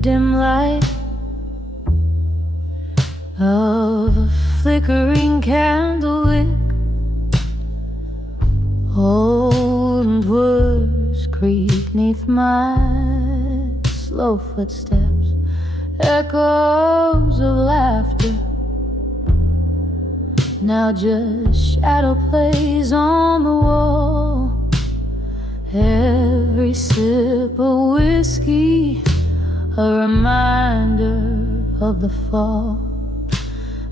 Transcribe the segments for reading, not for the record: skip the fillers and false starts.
dim light of a flickering candle wick. Old words creak neath my slow footsteps, echoes of laughter. Now just shadow plays on the wall. Every sip of whiskey, a reminder of the fall.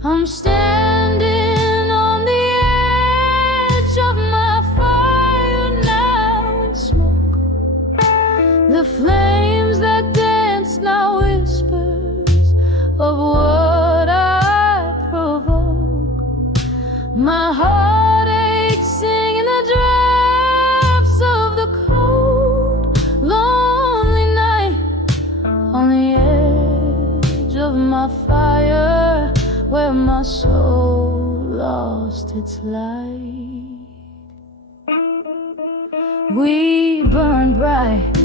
I'm standing on the edge of my fire now in smoke. The flames that dance now whispers of what I provoke. My heart aches singing the drafts of the cold, lonely night. On the edge of my fire, where my soul lost its light. We burn bright,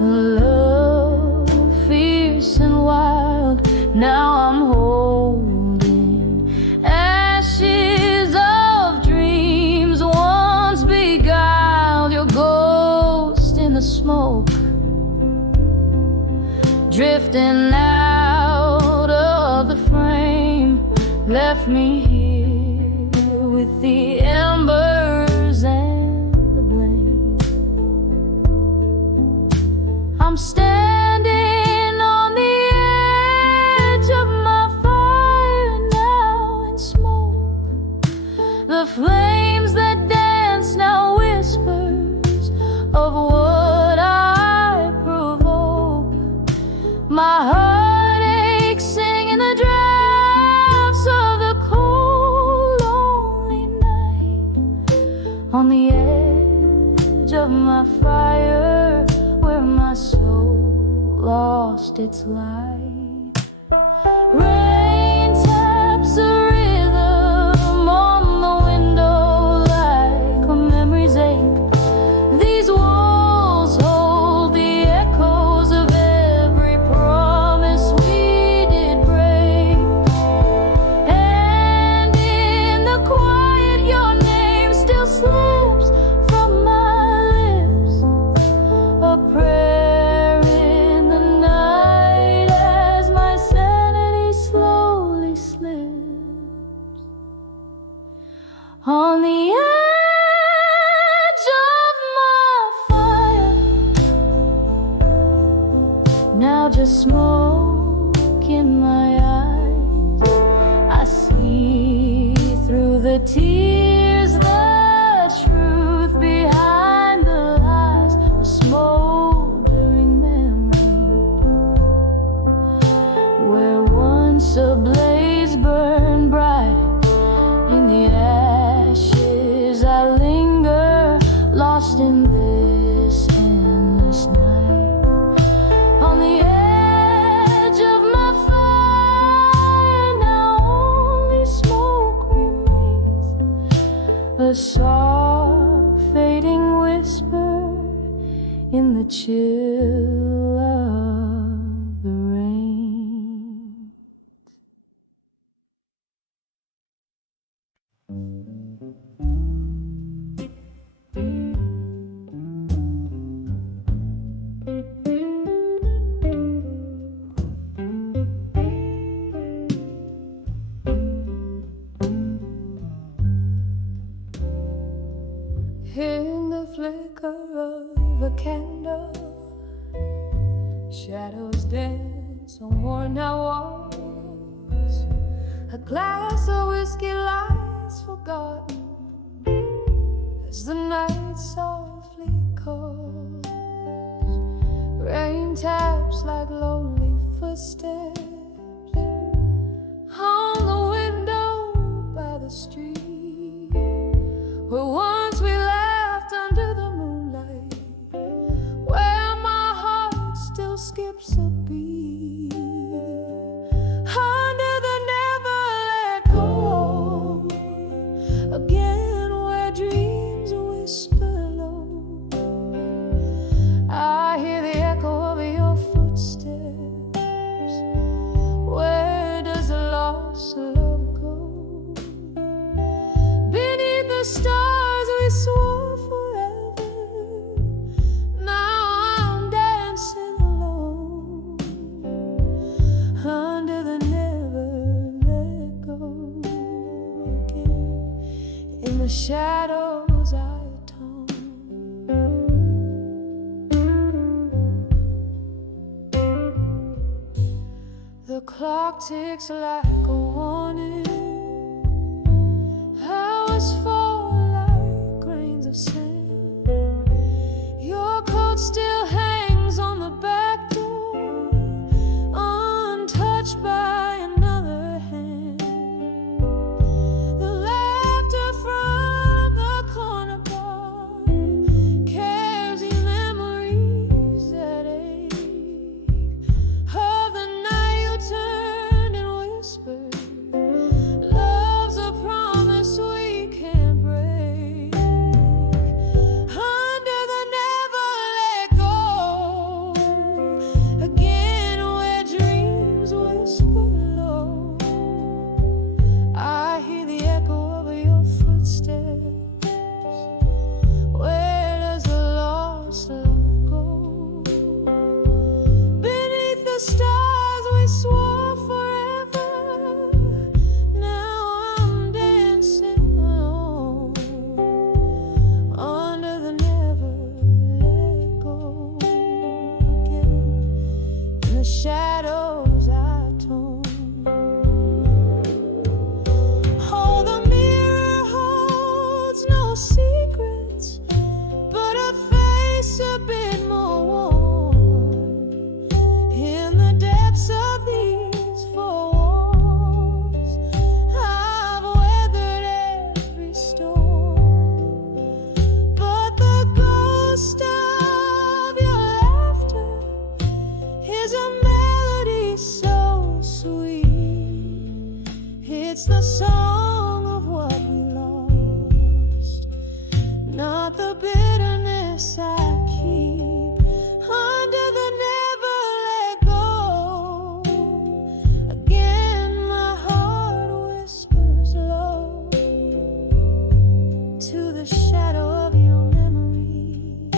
a love fierce and wild. Now I'm holding ashes of dreams once beguiled. Your ghost in the smoke, drifting out of the frame, left me here with the embers and the blame. I'm standing on the edge of my fire now in smoke. The flames that dance now whispers of what I provoke. My heart aches singing the drafts of the cold, lonely night. On the edge of my fire, where my soul lost its light. Rain taps a rhythm on the window like a memory's ache. These walls hold the echoes of every promise we did break. And in the quiet your name still slips from my lips, a prayer in the night as my sanity slowly slips. On the edge of my fire, now just smoke in my eyes. I see through the tears the truth behind the lies, a smoldering memory. Where once a blaze burned bright, in the ashes I linger, lost in this endless night. On the edge of my fire, now only smoke remains, a soft fading whisper in the chill of the rain. In the flicker of a candle, shadows dance on worn out walls. A glass of whiskey lies forgotten as the night softly calls. Rain taps like lonely footsteps on the window by the street, where once we laughed under the moonlight, where my heart still skips a beat, under the never let go again, where dreams whisper low. I hear the echo clock ticks like a warning. Hours fall like grains of sand. Your coat still hangs on the back door, untouched by another hand. The laughter from the corner bar carries you memories that ache of the night you turned and whispered. Love's a promise we can't break. Under the never let go again, where dreams whisper low, I hear the echo of your footsteps. Where does the lost love go? Beneath the stars we swore forever. Now I'm dancing alone under the never let go again. In the shadows I tone. Oh, the mirror holds no secrets, but a face a bit more worn. In the depths of these four walls, I've weathered every storm. But the ghost of your laughter is a melody so sweet. It's the song of what we lost, not the bitterness I keep. Under the never let go again, my heart whispers low to the shadow of your memory.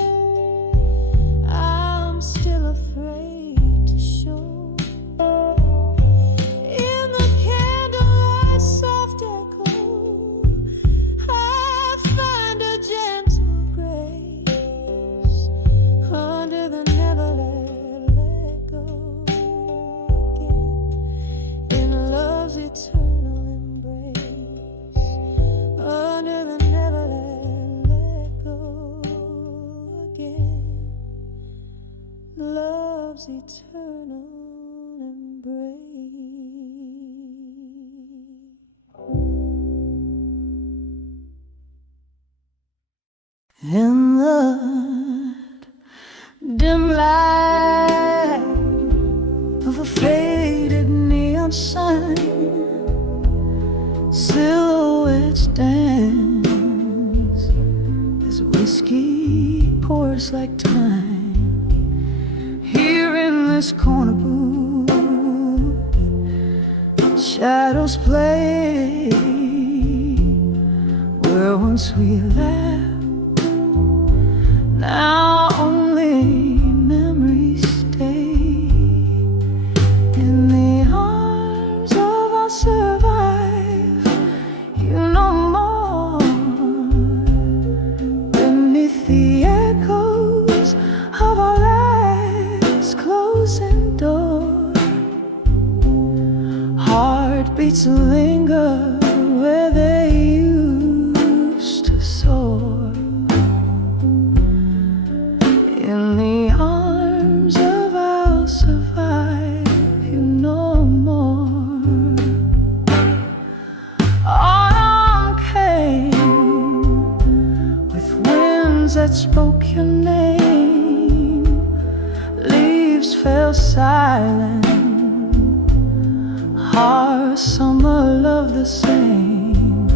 I'm still afraid to show. In the candlelight soft echo, I find a gentle grace. Under the never let go again, in love's eternal embrace. Under the never let go again, love's eternal embrace. In the dim light of a faded neon sign, silhouettes dance as whiskey pours like time. Here in this corner booth, shadows play where once we laughed. Now only memories stay in the arms of our survive. You know more beneath the echoes of our last closing door. Heartbeats linger where they used to soar. In the arms of I'll survive, you know more. Autumn came with winds that spoke your name. Leaves fell silent, our summer love the same.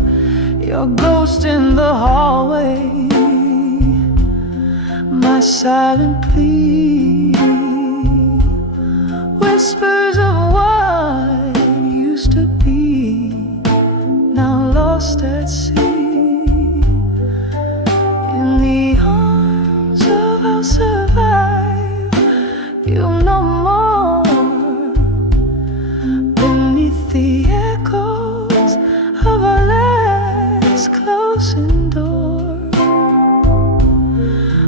Your ghost in the hallway, my silent plea, whispers of what used to be, now lost at sea. In the arms of I'll survive, you know more beneath the echoes of our last closing door.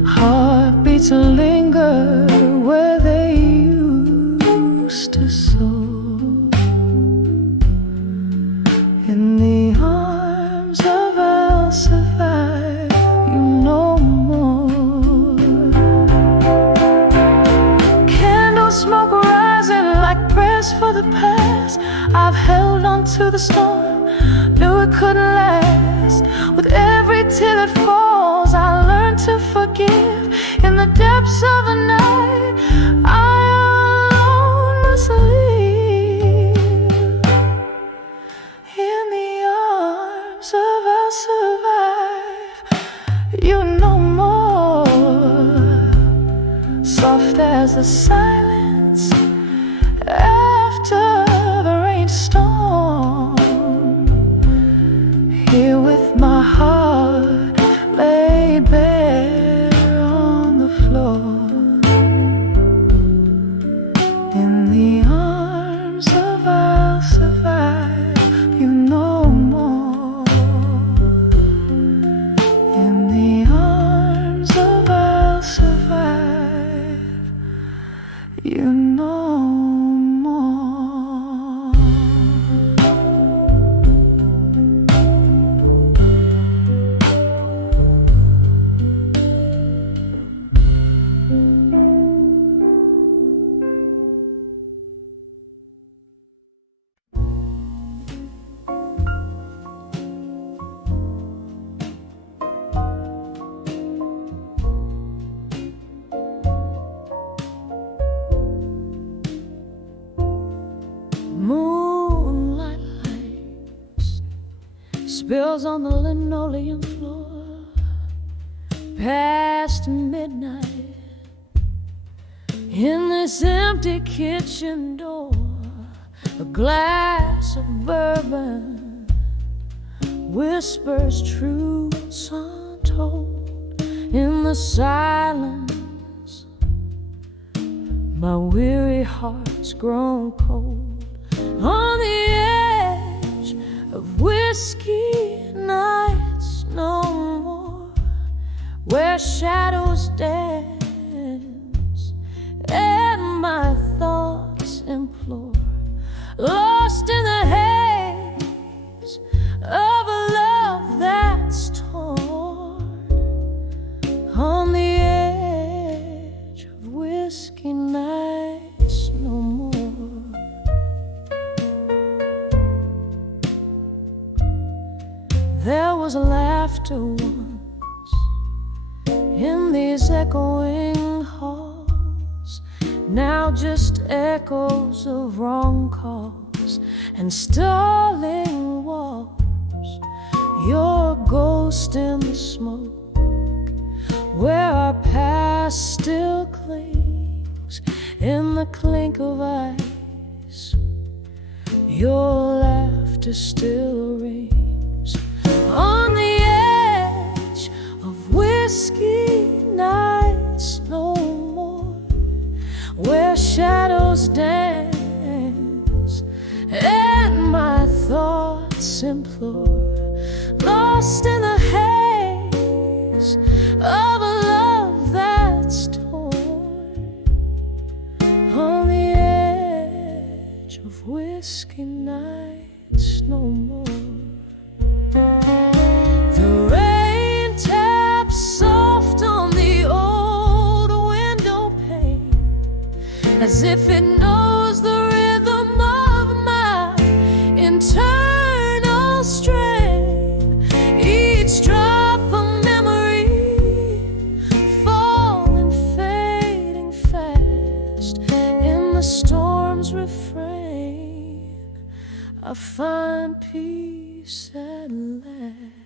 Heartbeats linger where they used to soar. to the storm, knew it couldn't last. With every tear that falls, I learned to forgive. In the depths of the night, I alone must leave. In the arms of I'll survive, you no more. Soft as the silence after the rainstorm, here with my heart laid bare on the floor. In the arms of I'll survive, you no more. In the arms of I'll survive, you no more. Moonlight lights spills on the linoleum floor past midnight. In this empty kitchen door, a glass of bourbon whispers truths untold. In the silence, my weary heart's grown cold. On the edge of whiskey nights no more, where shadows dance and my thoughts implore. Lost in the haze of a love that's torn. On the edge of whiskey nights no more. There was laughter once in these echoing halls, now just echoes of wrong calls and stalling walls. Your ghost in the smoke, where our past still clings. In the clink of ice, your laughter still rings. On the edge of whiskey nights no more, where shadows dance and my thoughts implore. Lost in the haze of a love that's torn. On the edge of whiskey nights no more. As if it knows the rhythm of my internal strain. Each drop of memory falling, fading fast. In the storm's refrain, I find peace at last.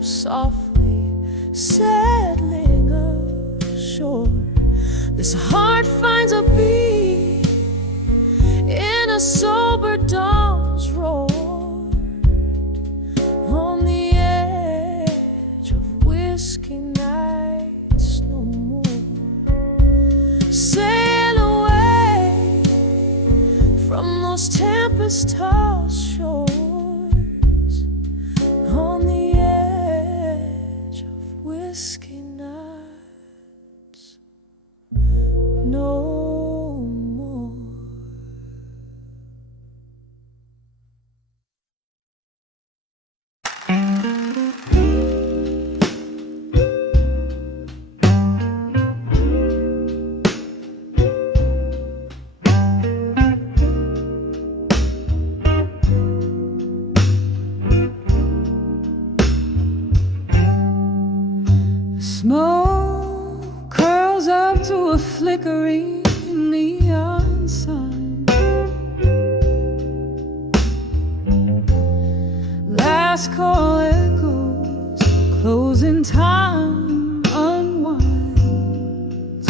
Softly settling ashore, this heart finds a beat in a sober dawn's roar. On the edge of whiskey night. Memphis tall shores on the edge of whiskey nights. No more. Smoke curls up to a flickering neon sign. Last call echoes, closing time unwinds.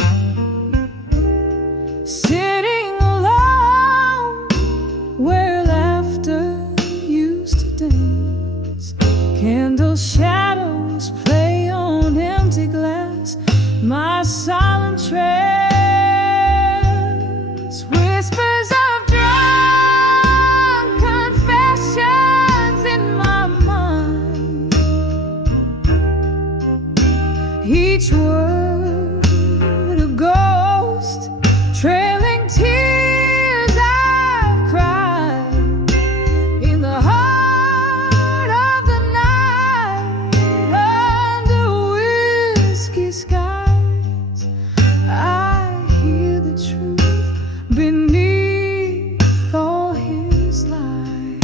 Sitting alone where laughter used to dance, candle shadows play on empty glass, my silent trance, whispers of drunk confessions in my mind. Each word a ghost, trailing tears I've cried in the heart of the night under whiskey skies. I hear the truth beneath all his lies.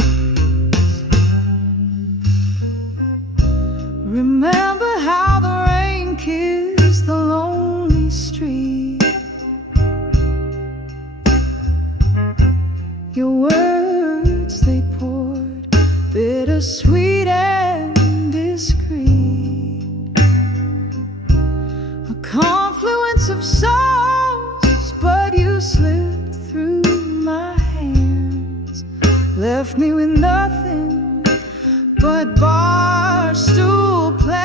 Remember how the rain kissed the lonely street. Your words, they poured, bittersweet and discreet. A confluence of souls, but you slipped through my hands, left me with nothing but barstool plans.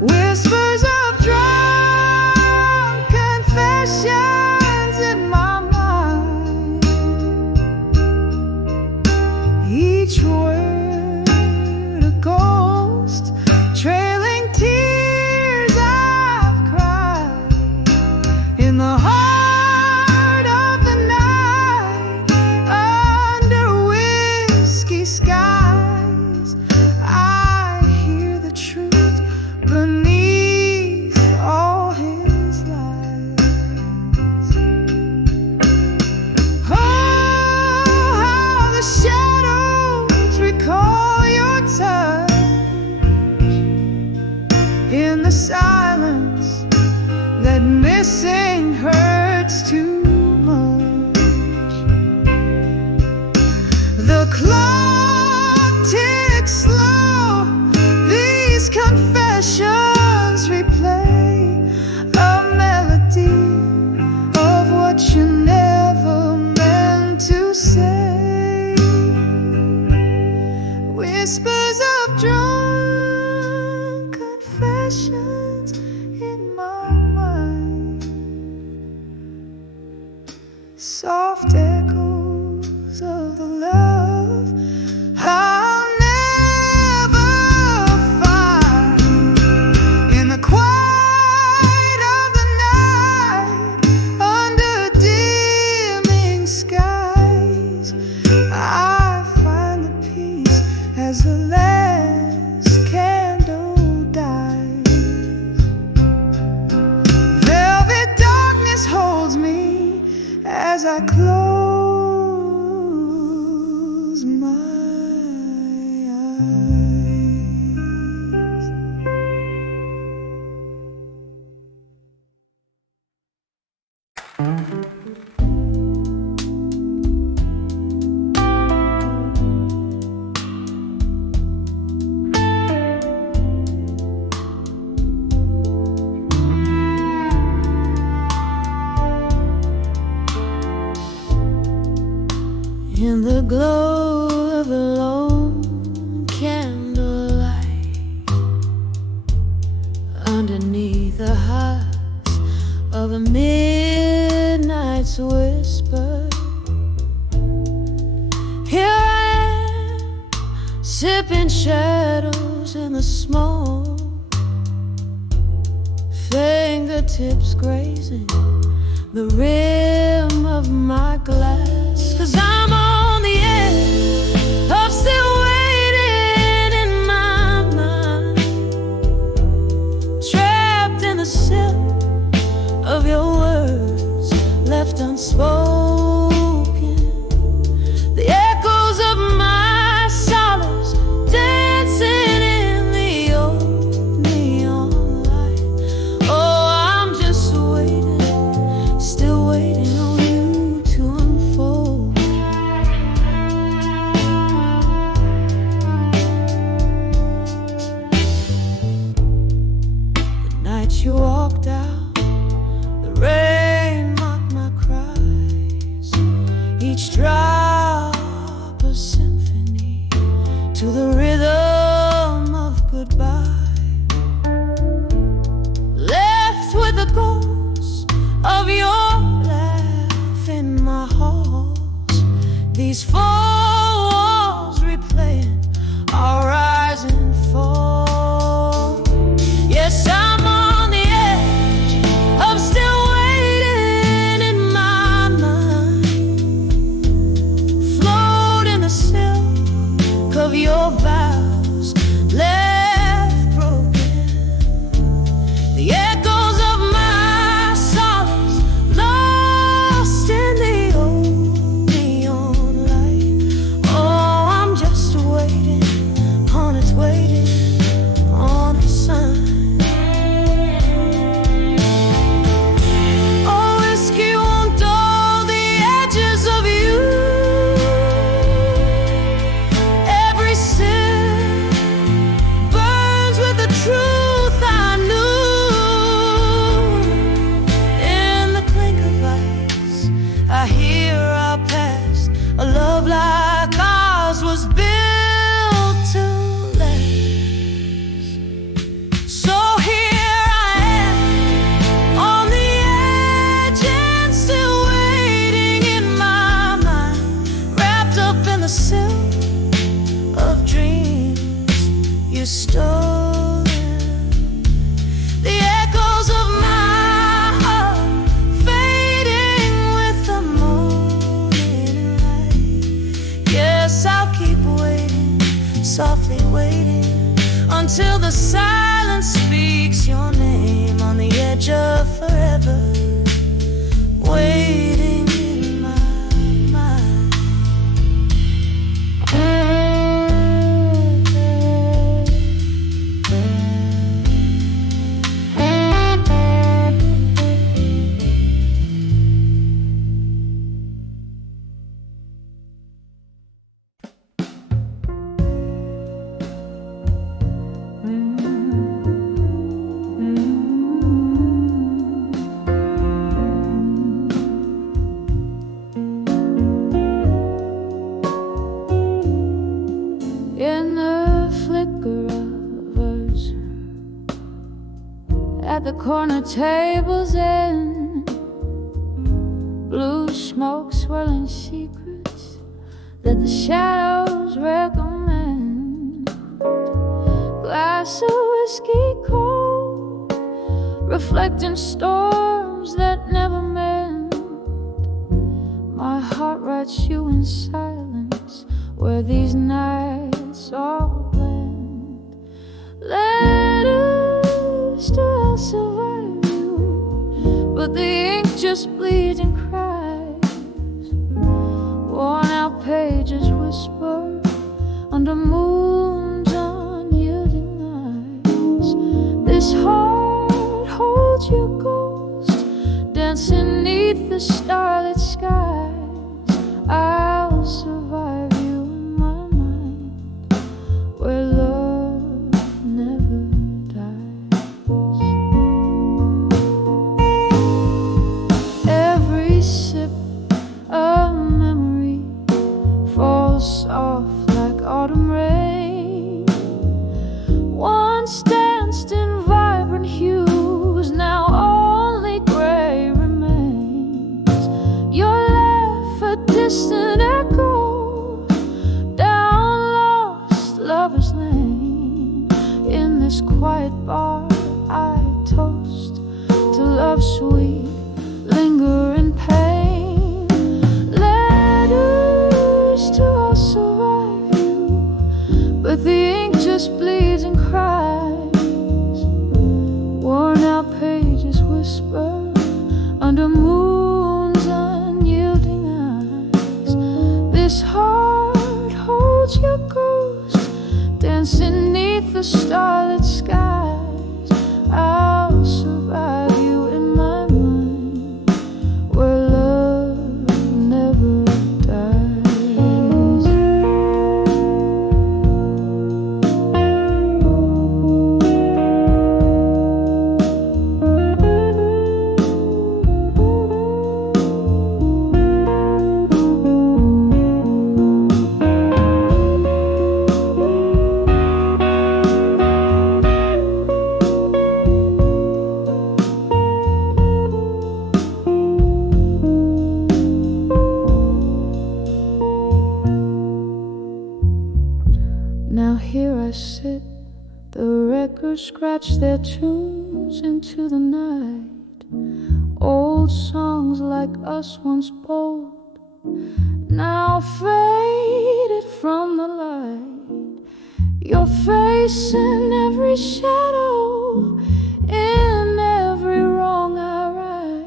Whispers of drunk confessions in my mind. Each word a ghost, trailing tears I've cried in the heart of the night under whiskey skies. I hear the truth beneath all his lies. Oh, how the shadows recall your touch in the silence. That missing hurts too much. The clock ticks slow, these confessions replay a melody of what you never meant to say. Whispers of drunk confessions in my mind. Soft echoes of the love I'll never find in the quiet of the night under dimming skies. I find the peace as the last candle dies. Velvet darkness holds me as I close my eyes. In the glow of a lone candlelight, underneath the hush of a midnight's whisper, tipping shadows in the smoke, fingertips grazing the rim of my glass. 'Cause I'm on the edge of still waiting in my mind, trapped in the silk of your words left unspoken. The echoes of my solace dancing in the old neon light. Oh, I'm just waiting, still waiting on you to unfold. The night you walked out, the rain mocked my cries, each drop a symphony to the rhythm of goodbye. Left with the ghost of your laugh in my halls, these four walls replaying our rise and fall. Yes, I'm on the edge of still waiting in my mind, float in the silk of your vows left broken. The echoes of my solace lost in the old neon light. Oh, I'm just waiting on its waiting on a sign. Oh, whiskey won't dull the edges of you. Every sip burns with the truth I knew. In the clink of ice, I hear our past. A love like ours was built to last. So here I am on the edge and still waiting in my mind, wrapped up in the silk of dreams you stolen. The echoes of my heart fading with the morning light. Yes, I'll keep waiting, softly waiting, until the silence speaks your name on the edge of forever, waiting in my mind. In the flicker of us at the corner table's end, blue smoke swirling secrets that the shadows recommend. Glass of whiskey cold, reflecting storms that never mend. My heart writes you in silence where these nights all blend. Letters to help survive you, but the ink just bleeds and cries. Worn out pages whisper under moons unyielding eyes. This heart holds your ghost, dancing neath the starlit skies. I'll survive you in my mind, where love never dies. Every sip of memory falls soft like autumn rain. Once danced in vibrant hues, now only gray remains. Your the starlit skies. I'll survive you in my mind, where love never dies. Now here I sit, the records scratch their tunes into the night. Old songs like us once bold, now faded from the light. Your face in every shadow, in every wrong I write.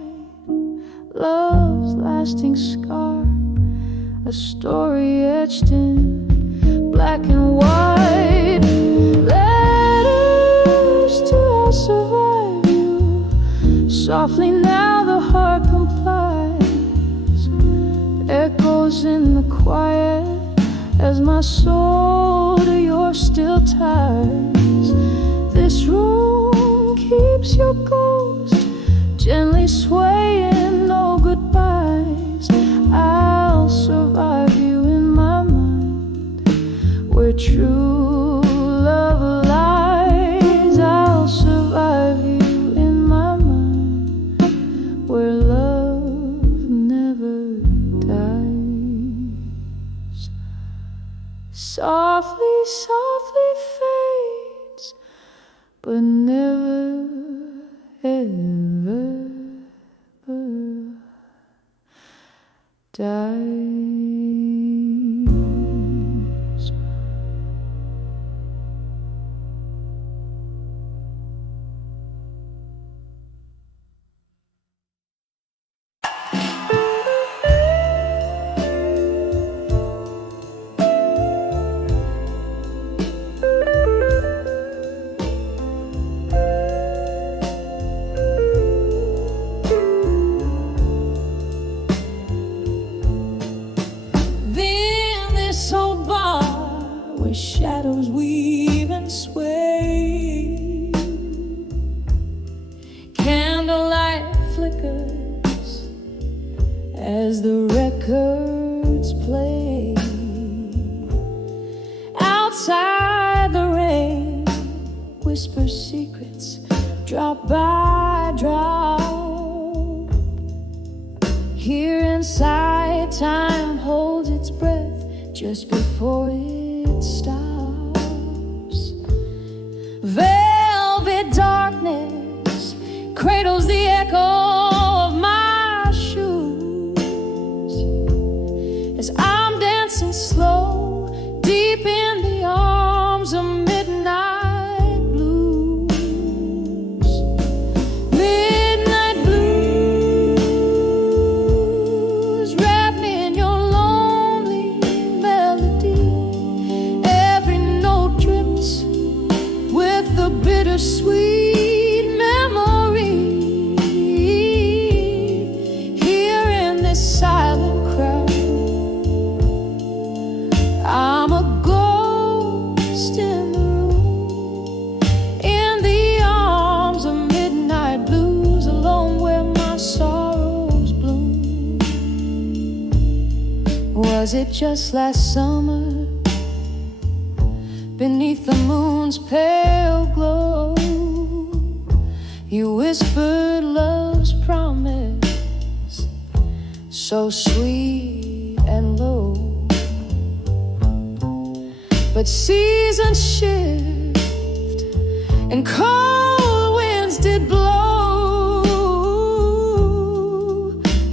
Love's lasting scar, a story etched in black and white. Letters to I'll survive you. Softly now the heart complies. Echoes in the quiet as my soul to your still ties. This room keeps your ghost gently swaying, no goodbyes. I'll survive you in my mind, where true love lies. I'll survive you in my mind, where love never dies. Softly, softly fades, but never, ever, ever dies. Shadows weave and sway. Candlelight flickers as the records play. Outside the rain whispers secrets, drop by drop. Here inside time holds its breath just before it stops. Velvet darkness cradles the echo of my shoes as I'm dancing slow deep in the arms of midnight blues. Midnight blues, wrap me in your lonely melody. With the bittersweet memory, here in this silent crowd, I'm a ghost in the room, in the arms of midnight blues, alone where my sorrows bloom. Was it just last summer, beneath the moon's pale glow, you whispered love's promise, so sweet and low? But seasons shift and cold winds did blow,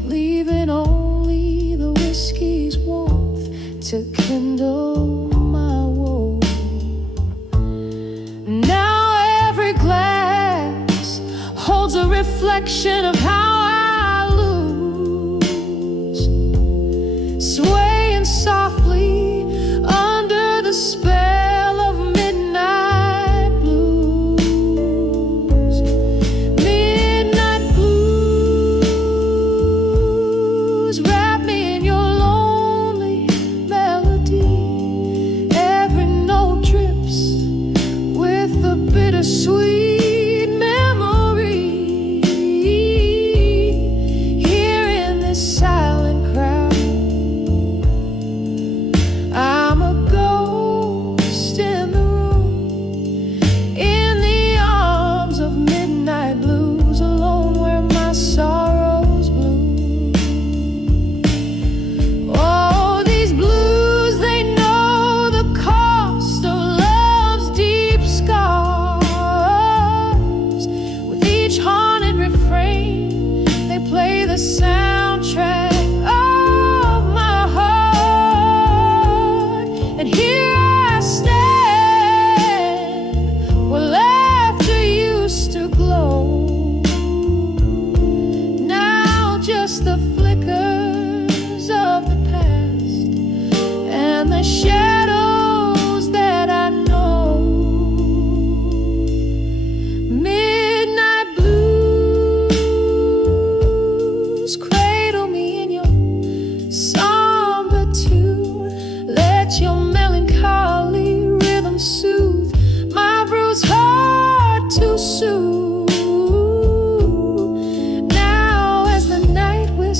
leaving only the whiskey's warmth to kindle my woe. Now every glass holds a reflection of how I lose, swaying softly under the spell of midnight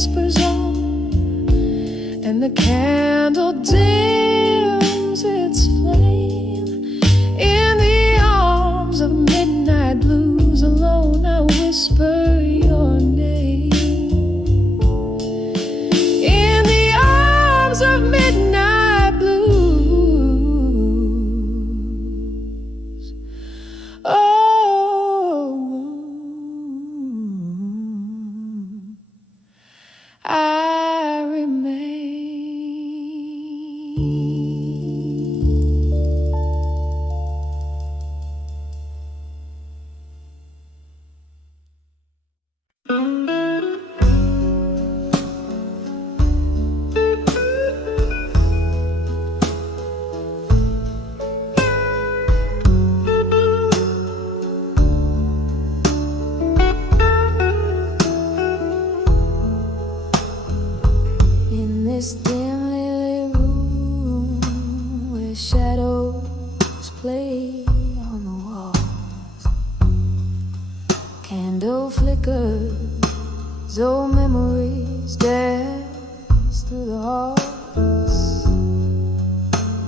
whispers on, and the candle dims its flame. In the arms of midnight blues, alone I whisper your name. In the arms of midnight blues, oh, I remain. In this dimly lit room where shadows play on the walls, candle flickers, old memories dance through the halls.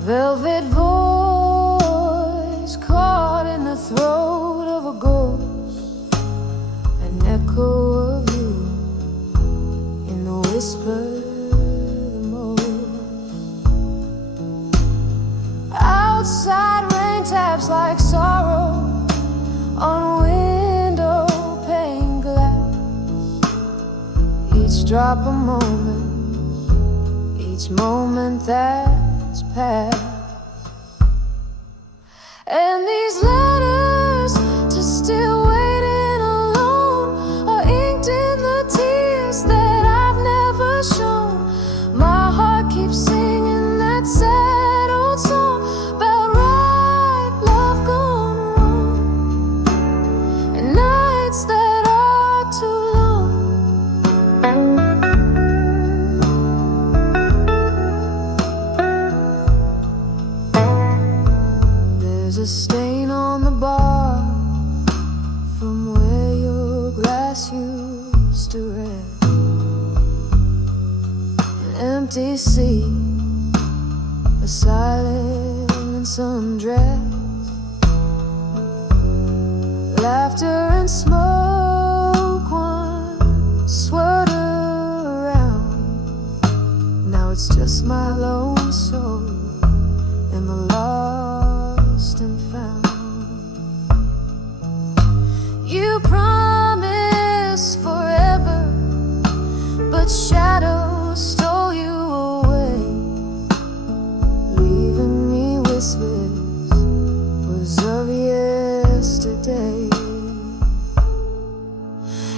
Velvet voice caught in the throat of a ghost, an echo of you in the whisper. Outside rain taps like sorrow on window pane glass. Each drop a moment, each moment that's passed. And these letters to still waiting alone are inked in the tears that I've never shown. My heart keeps singing that sad old song about right love gone wrong, and nights that are too long. There's a stain on the bar from where your glass used to rest, an empty seat, a silent sundress, laughter and smoke once swirled around. Now it's just my lone soul in the lost and found. You promised forever, but shadows stole you away, leaving me whispers of yesterday.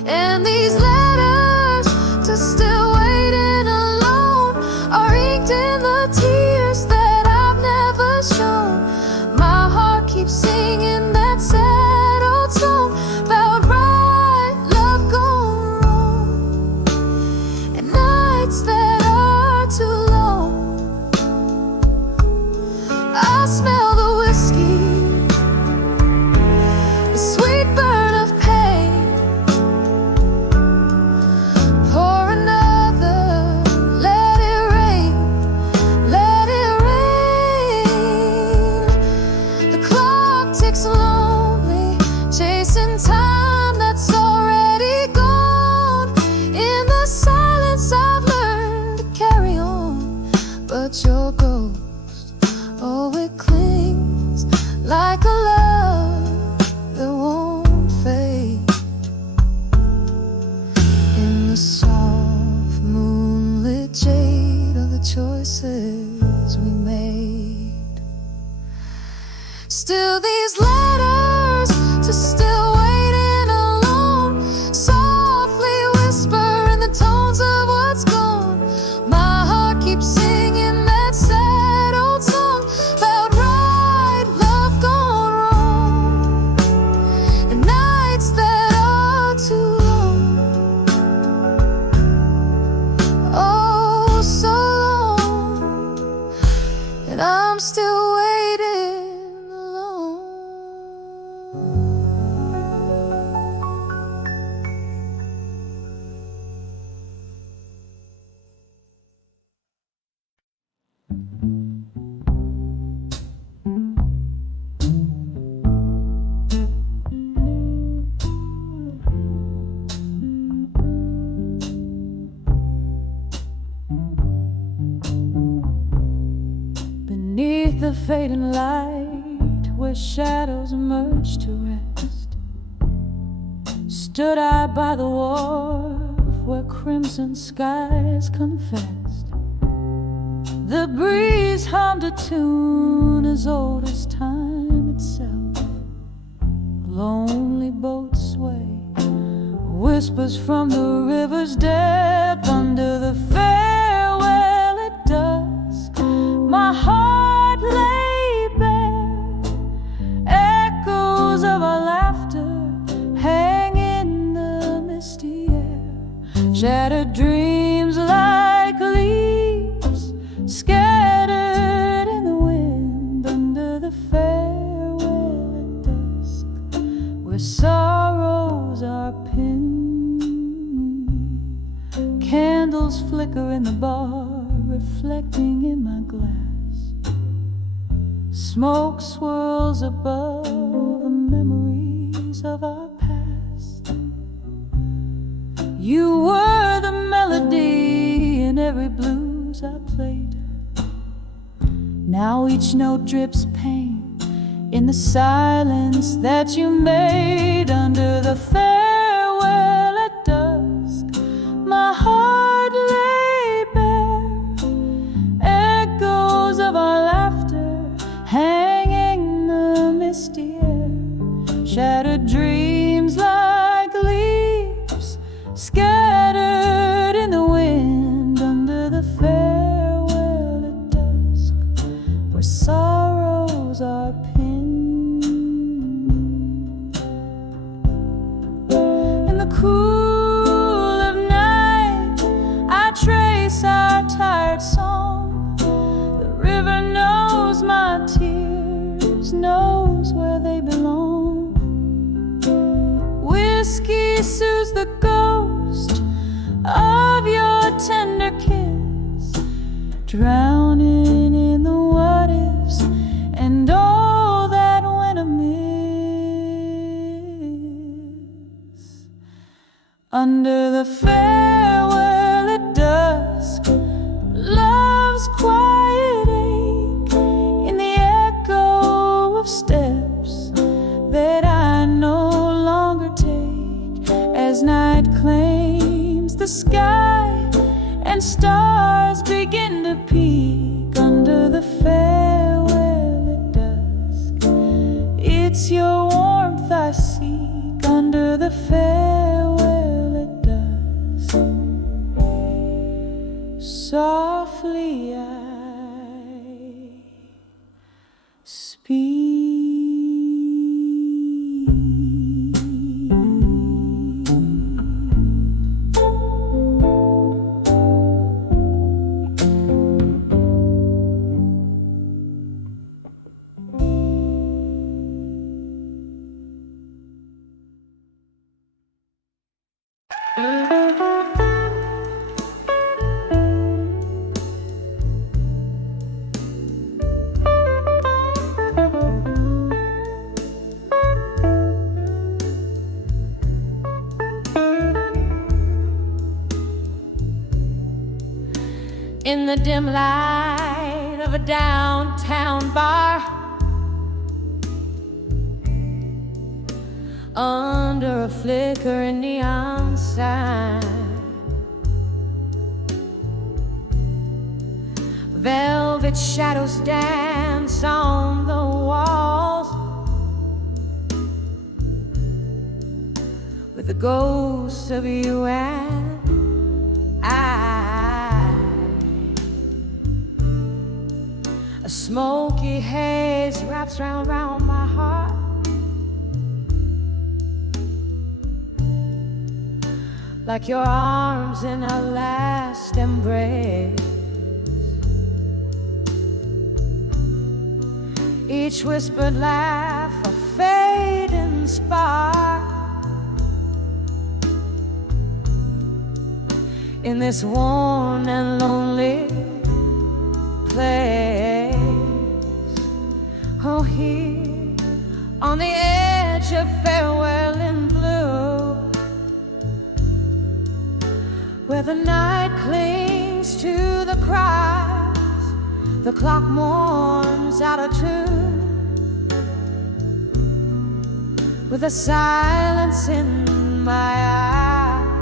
And these letters to still waiting alone are inked in the tears that I've never shown. My heart keeps singing that sad old song about right love gone wrong, and nights that are too long. I smell the whiskey, the sweet burn of pain. Pour another, let it rain, let it rain. The clock ticks lonely, chasing time that's already gone. In the silence I've learned to carry on, but your ghost, oh, it clings like a love that won't fade. In the soft moonlit shade of the choices we made. Still these letters to still waiting alone softly whisper in the tones of what's gone. My heart keeps singing that sad old song about right love gone wrong, and nights that are too long. Oh, so long, and I'm still waiting alone. the fading light, where shadows merge to rest, stood I by the wharf where crimson skies confessed. The breeze hummed a tune as old as time itself. Lonely boats sway, whispers from the river's depth. Under the farewell at dusk, my heart lay bare. Echoes of our laughter hang in the misty air. Shattered dreams like leaves scattered in the wind. Under the farewell at dusk, where sorrows are pinned. Candles flicker in the bar, reflecting in my glass. Smoke swirls above the memories of our past. You were the melody in every blues I played. Now each note drips pain in the silence that you made. Under the farewell at dusk, my heart lay bare. Echoes of our laughter hanging in the misty air. Shattered dreams like leaves scattered in the wind. Under the farewell at dusk, where sorrows are pinned. In the cool of night, I trace our tired song. The river knows my tears, knows where they belong. Whiskey soothes the ghost of your tender kiss, drowning in the what ifs and all that went amiss. Under the farewell at dusk, love's quiet ache in the echo of steps that I no longer take. As night claims the sky and stars begin to peek. Under the farewell at dusk, it's your warmth I seek. Under the farewell at dusk, softly I speak. In the dim light of a downtown bar, under a flickering neon sign, velvet shadows dance on the walls with the ghosts of you and I. A smoky haze wraps round my heart, like your arms in a last embrace. Each whispered laugh a fading spark in this worn and lonely place. Oh, here on the edge of farewell in blue, where the night clings to the cries The clock mourns out of tune with a silence in my eyes.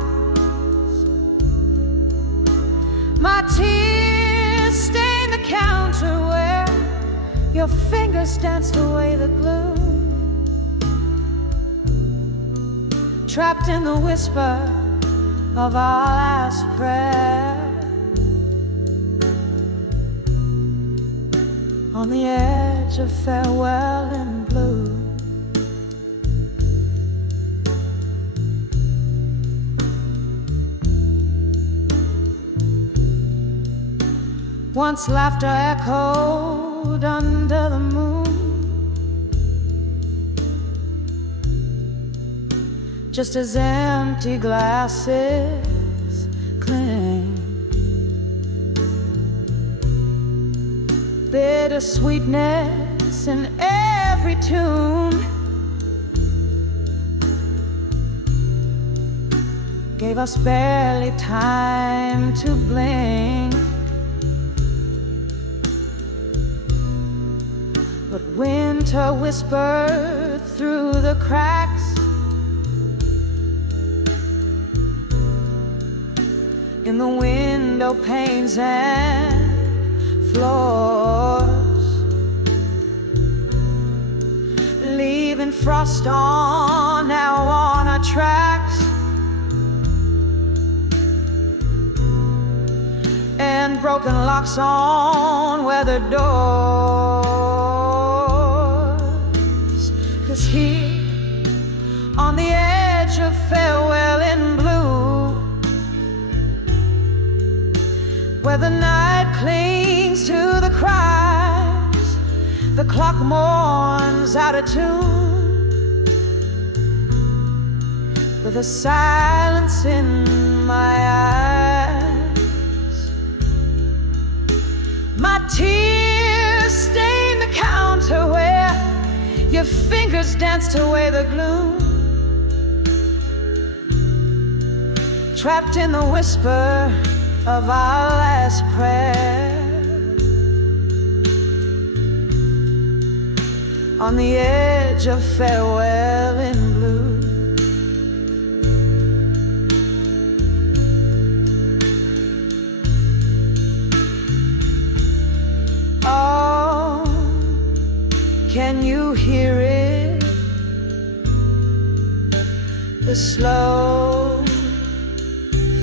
My tears stain the counter where your fingers danced away the gloom. Trapped in the whisper of our last prayer, on the edge of farewell in blue. Once laughter echoed under the moon, just as empty glasses cling. Bitter sweetness in every tune gave us barely time to blink. But winter whispered through the cracks, in the window panes and floors, leaving frost on our tracks, and broken locks on weathered doors. 'Cause here on the edge of farewell in blue, where the night clings to the cries, the clock mourns out of tune with a silence in my eyes. My tears stain the counter where your fingers danced away the gloom. Trapped in the whisper of our last prayer, on the edge of farewell in blue. Oh, can you hear it? The slow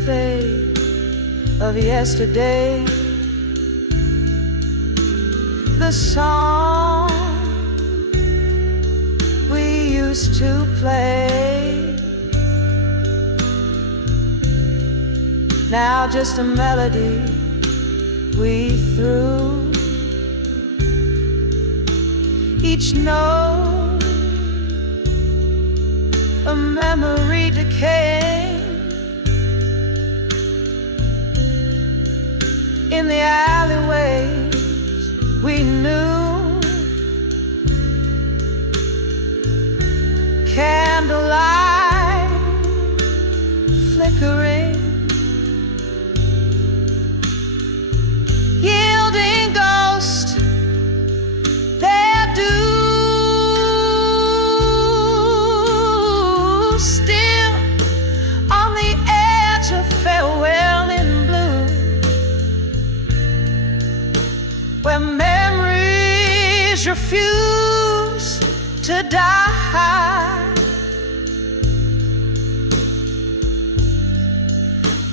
fade of yesterday, the song we used to play, now just a melody we threw. Each note a memory decaying in the alleyways we knew. Candlelight flickering, yielding ghosts their due. Still on the edge of farewell in blue, where memories refuse to die.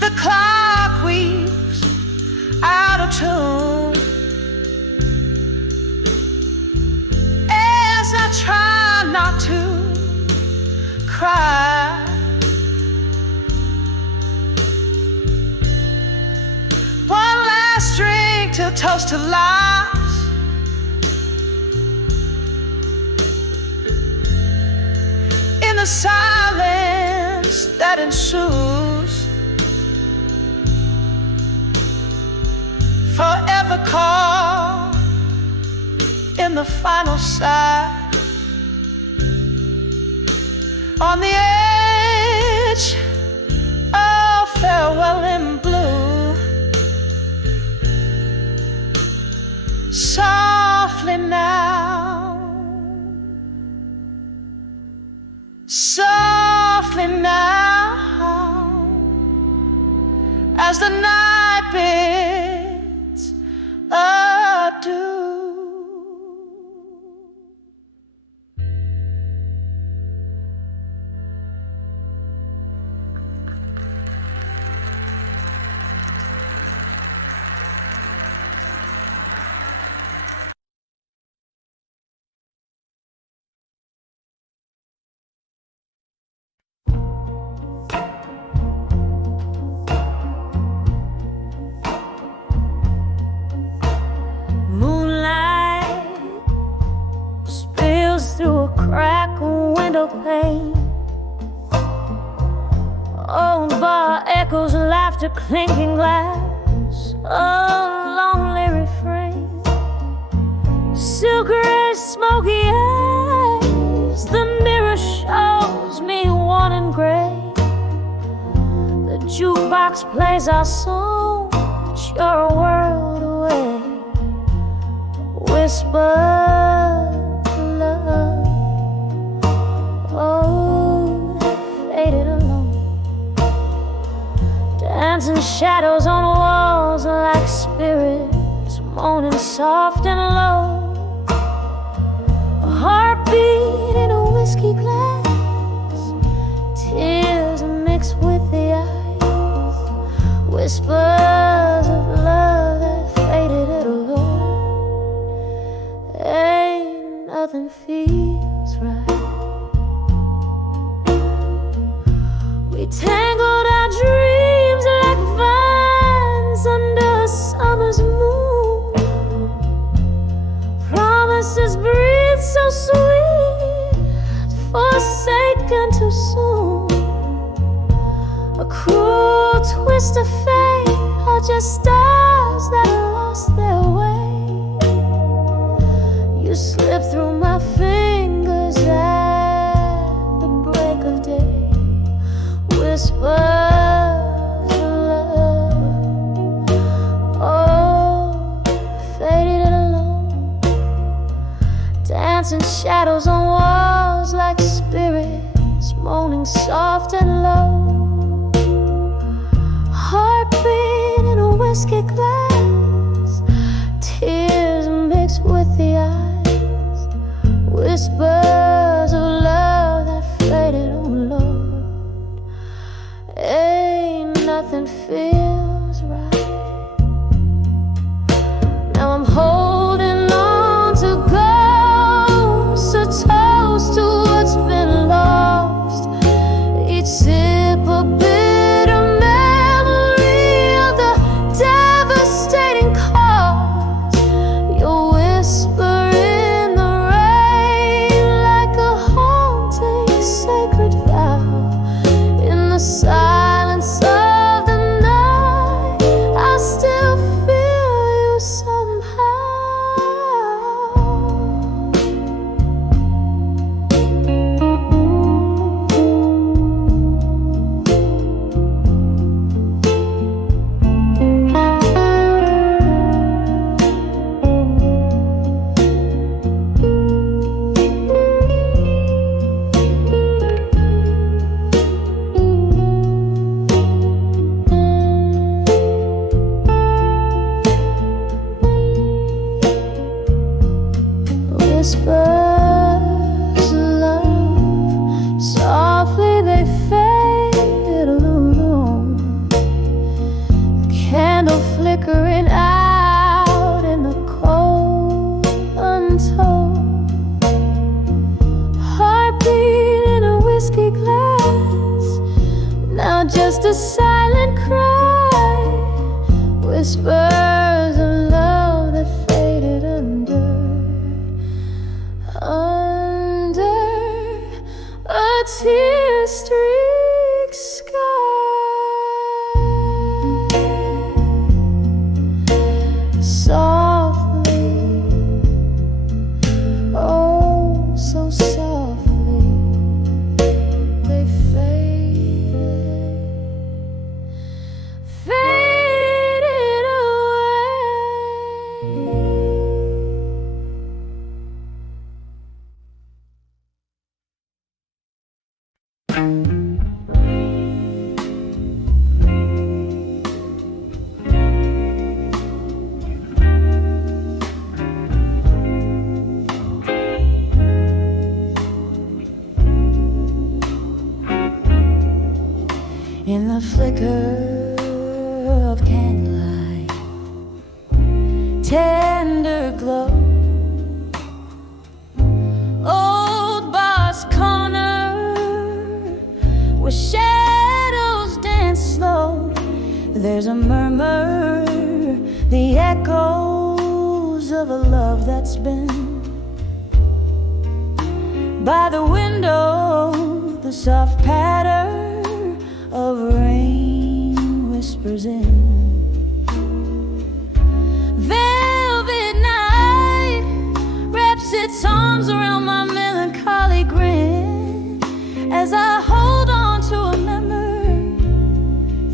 The clock weeps out of tune as I try not to cry. One last drink to toast to lives, in the silence that ensues. Forever caught in the final sigh, on the edge of farewell in blue. softly now, softly now, as the night bids adieu. Crack window pane, old bar echoes, laughter, clinking glass, a lonely refrain, silk red, smoky eyes. The mirror shows me worn and gray. The jukebox plays our song, but you're a world away. Whisper dancing shadows on walls like spirits, moaning soft and low. A heartbeat in a whiskey glass, tears mixed with the ice, whispers of love that faded at a low. Ain't nothing feels right. We tangled our dreams like vines under a summer's moon. Promises breathe so sweet, forsaken too soon. A cruel twist of fate, or just stars that lost their way. You slip through my fingers at the break of day. Whispers of love, oh, faded and alone. Dancing shadows on walls like spirits, moaning soft and low. Heartbeat in a whiskey glass, tears mixed with the ice, whispers of love that faded on low. Ain't nothing feels right. Now I'm holding on to ghosts, a toast to what's been lost. Each sip a bitter memory of the devastating cause. Your whisper in the rain like a haunting sacred vow. In the silence of the night, I still feel you somehow. Whispers of love, softly they fade alone. The candle flickering out in the cold, untold. Heartbeat in a whiskey glass, now just a silent cry. Whispers of love that faded under a tear-streaked sky. Softly, oh, so softly, they faded, faded away. tender glow. Old Boss Corner, where shadows dance slow. There's a murmur, the echoes of a love that's been. By the window, the soft patter of rain whispers in. Velvet night wraps its arms around my melancholy grin as I hold on to a memory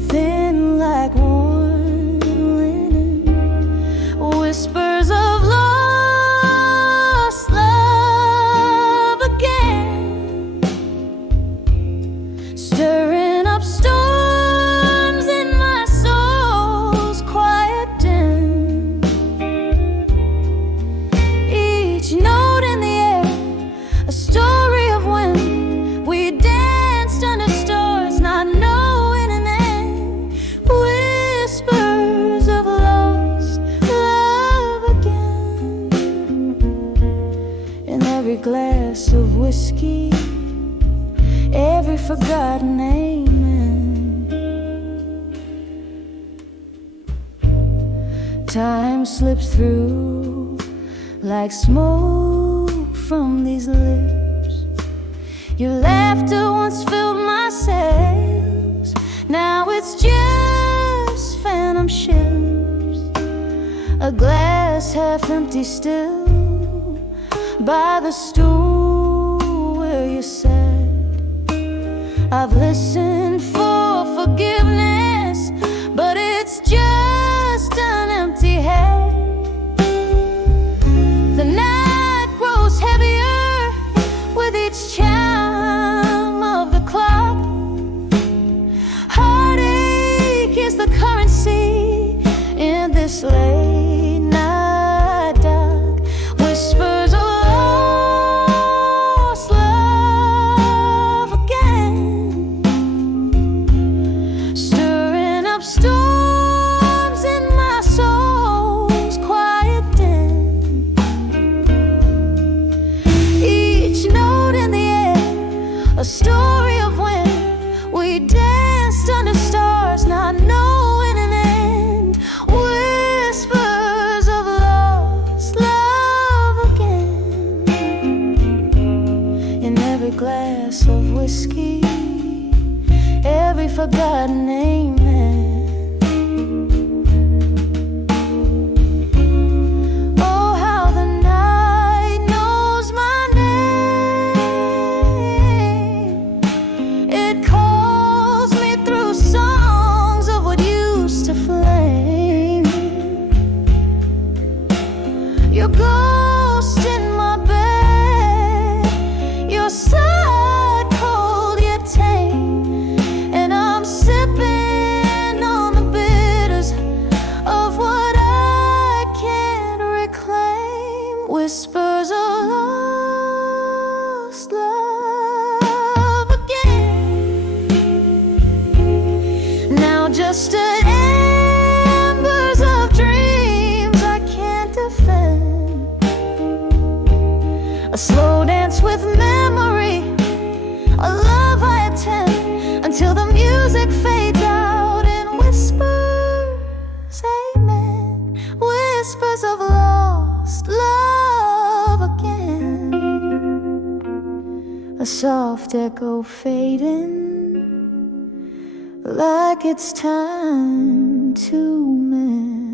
thin like worn linen. Whispers of lost love again, stirring up storms in my soul's quiet den. Each note in the air, a story of when we danced under stars, not knowing an end. Whispers of lost love again. In every glass of whiskey, every forgotten amen. Time slips through like smoke from these lips. Your laughter once filled my sails, now it's just phantom ships. A glass half empty still by the stool where you sat. I've listened for forgiveness, but it's just an empty head. The night grows heavier with each chime of the clock. Heartache is the currency in this late night dark. Whispers of lost love again, stirring up storms in my soul's quiet den. Each note in the air, a story of when we danced under stars, not knowing an end. Whispers of lost love again. In every glass of whiskey, every forgotten amen. Oh, how the night knows my name. It calls me through songs of what used to flame. Your ghost in my bed, your side cold yet tame, and I'm sipping on the bitters of what I can't reclaim. Whispers of lost love again. Now just an embers of dreams I can't defend. A slow dance with memory, a love I attend until the music fades out and whispers, amen. Whispers of lost love again. A soft echo fading like it's time to mend.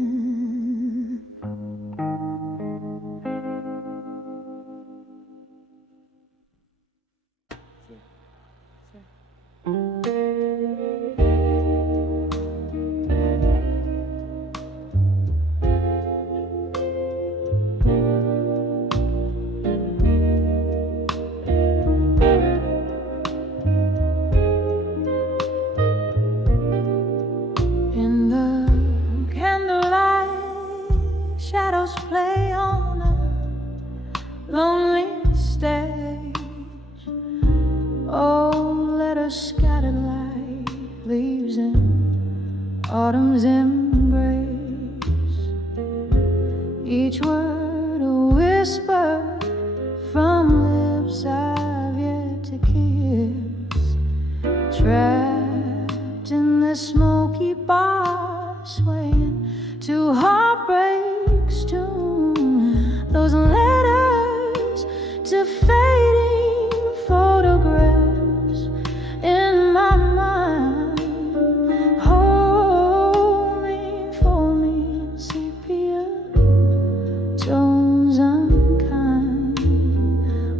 In the candlelight, shadows play on a lonely stage. Oh, let us scattered like leaves in autumn's embrace. each word a whisper from lips I've yet to kiss. Trapped in this smoky bar, swaying to heartbreak's tune. Those letters to fading photographs in my mind. Hold me, fold me in sepia tones unkind.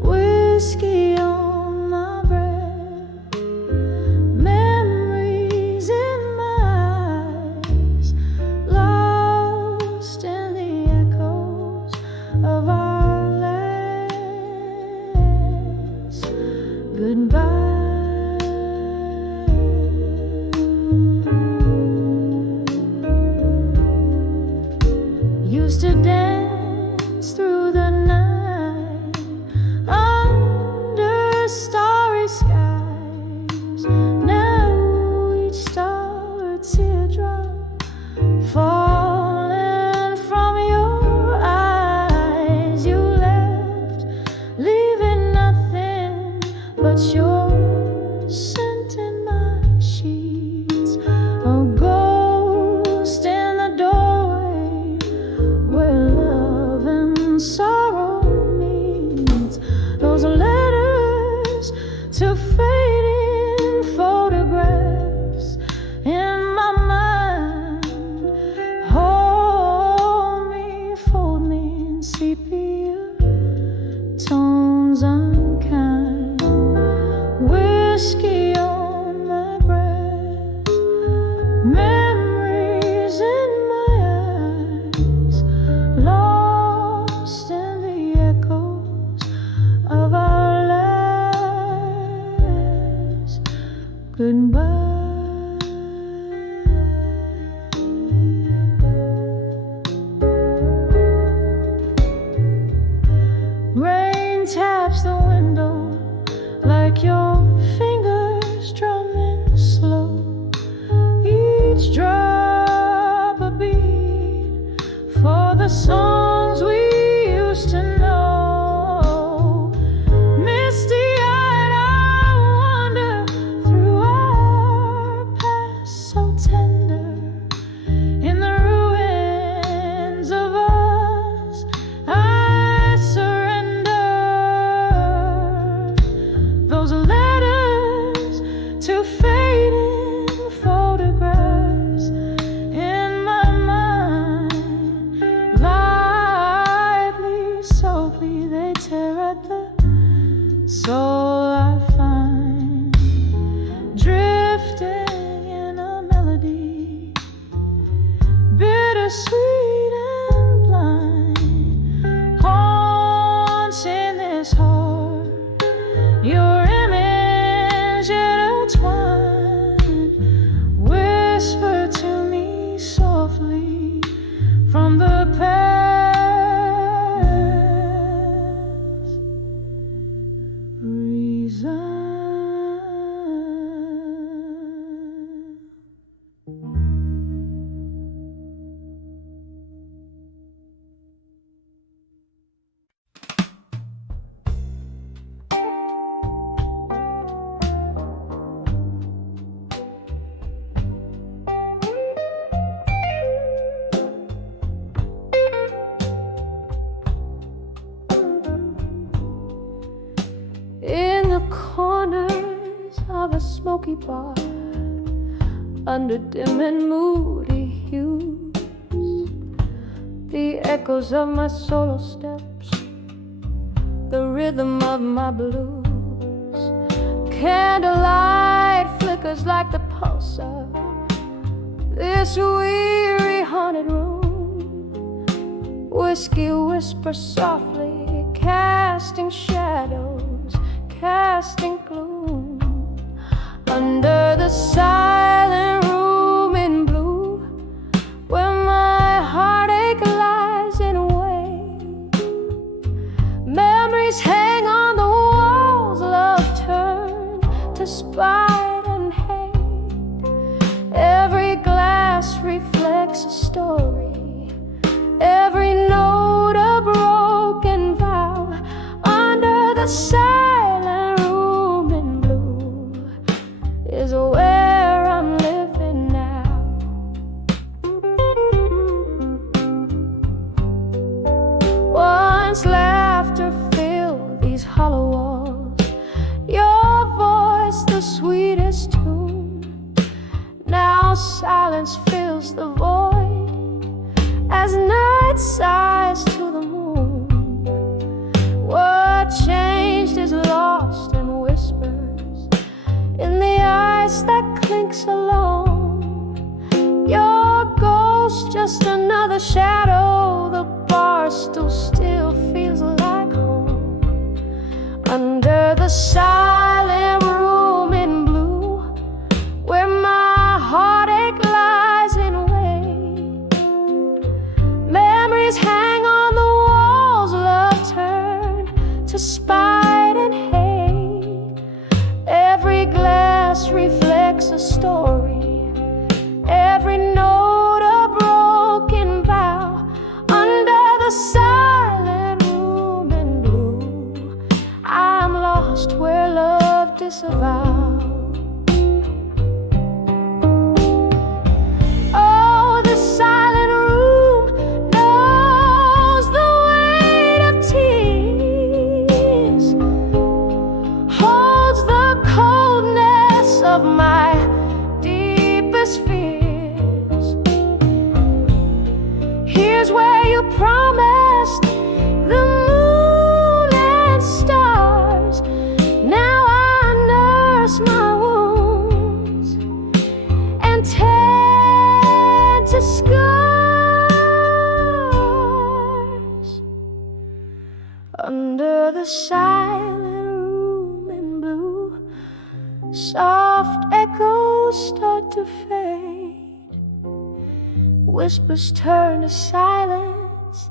Whiskey on my breath, memories in my eyes, lost in the echoes of our last goodbye. Used to dance through the night under starry skies. Now each star a teardrop falling from your eyes. You left, leaving nothing but your scent in my sheets. A ghost in the doorway where love and sorrow meets. Those letters to fading photographs in my mind. Hold me, fold me in sepia tones unkind. Whiskey on my breath, memories in my eyes, lost in the echoes of our last goodbye. Rain taps the window like your fingers drumming slow. Each drop a beat for the songs we used to know. Misty-eyed, I wander through our past so tender. In the ruins of us, I surrender. Those letters to fading photographs in my mind. Lightly, softly, they tear at the soul I find. Drifting in a melody, bittersweet and blind. Haunting this heart, your image intertwined. Whisper to me softly from the past. Resign. In the corners of a smoky bar, under dim and moody hues, the echoes of my solo steps, the rhythm of my blues. Candlelight flickers like the pulse of this weary haunted room. Whiskey whispers softly, casting shadows, casting gloom. Under the silent room in blue, where my heartache lies in wait. Memories hang on the walls, love turned to spite and hate. Every glass reflects a story, every note sighs to the moon. What changed is lost in whispers, in the ice that clinks alone. Your ghost, just another shadow. The bar stool still feels like home. Under the silent room in blue, where my heartache lies in wait, memories hang on the walls, love turned to spite and hate. Every glass reflects a story, every note a broken vow. Under the silent room in blue, I'm lost where love disavowed. Oh, the silent room knows the weight of tears, holds the coldness of my deepest fears. Here's where you promised the moon and stars. Now I nurse my wounds and tend to scars. Under the silent room in blue, soft echoes start to fade. Whispers turn to silence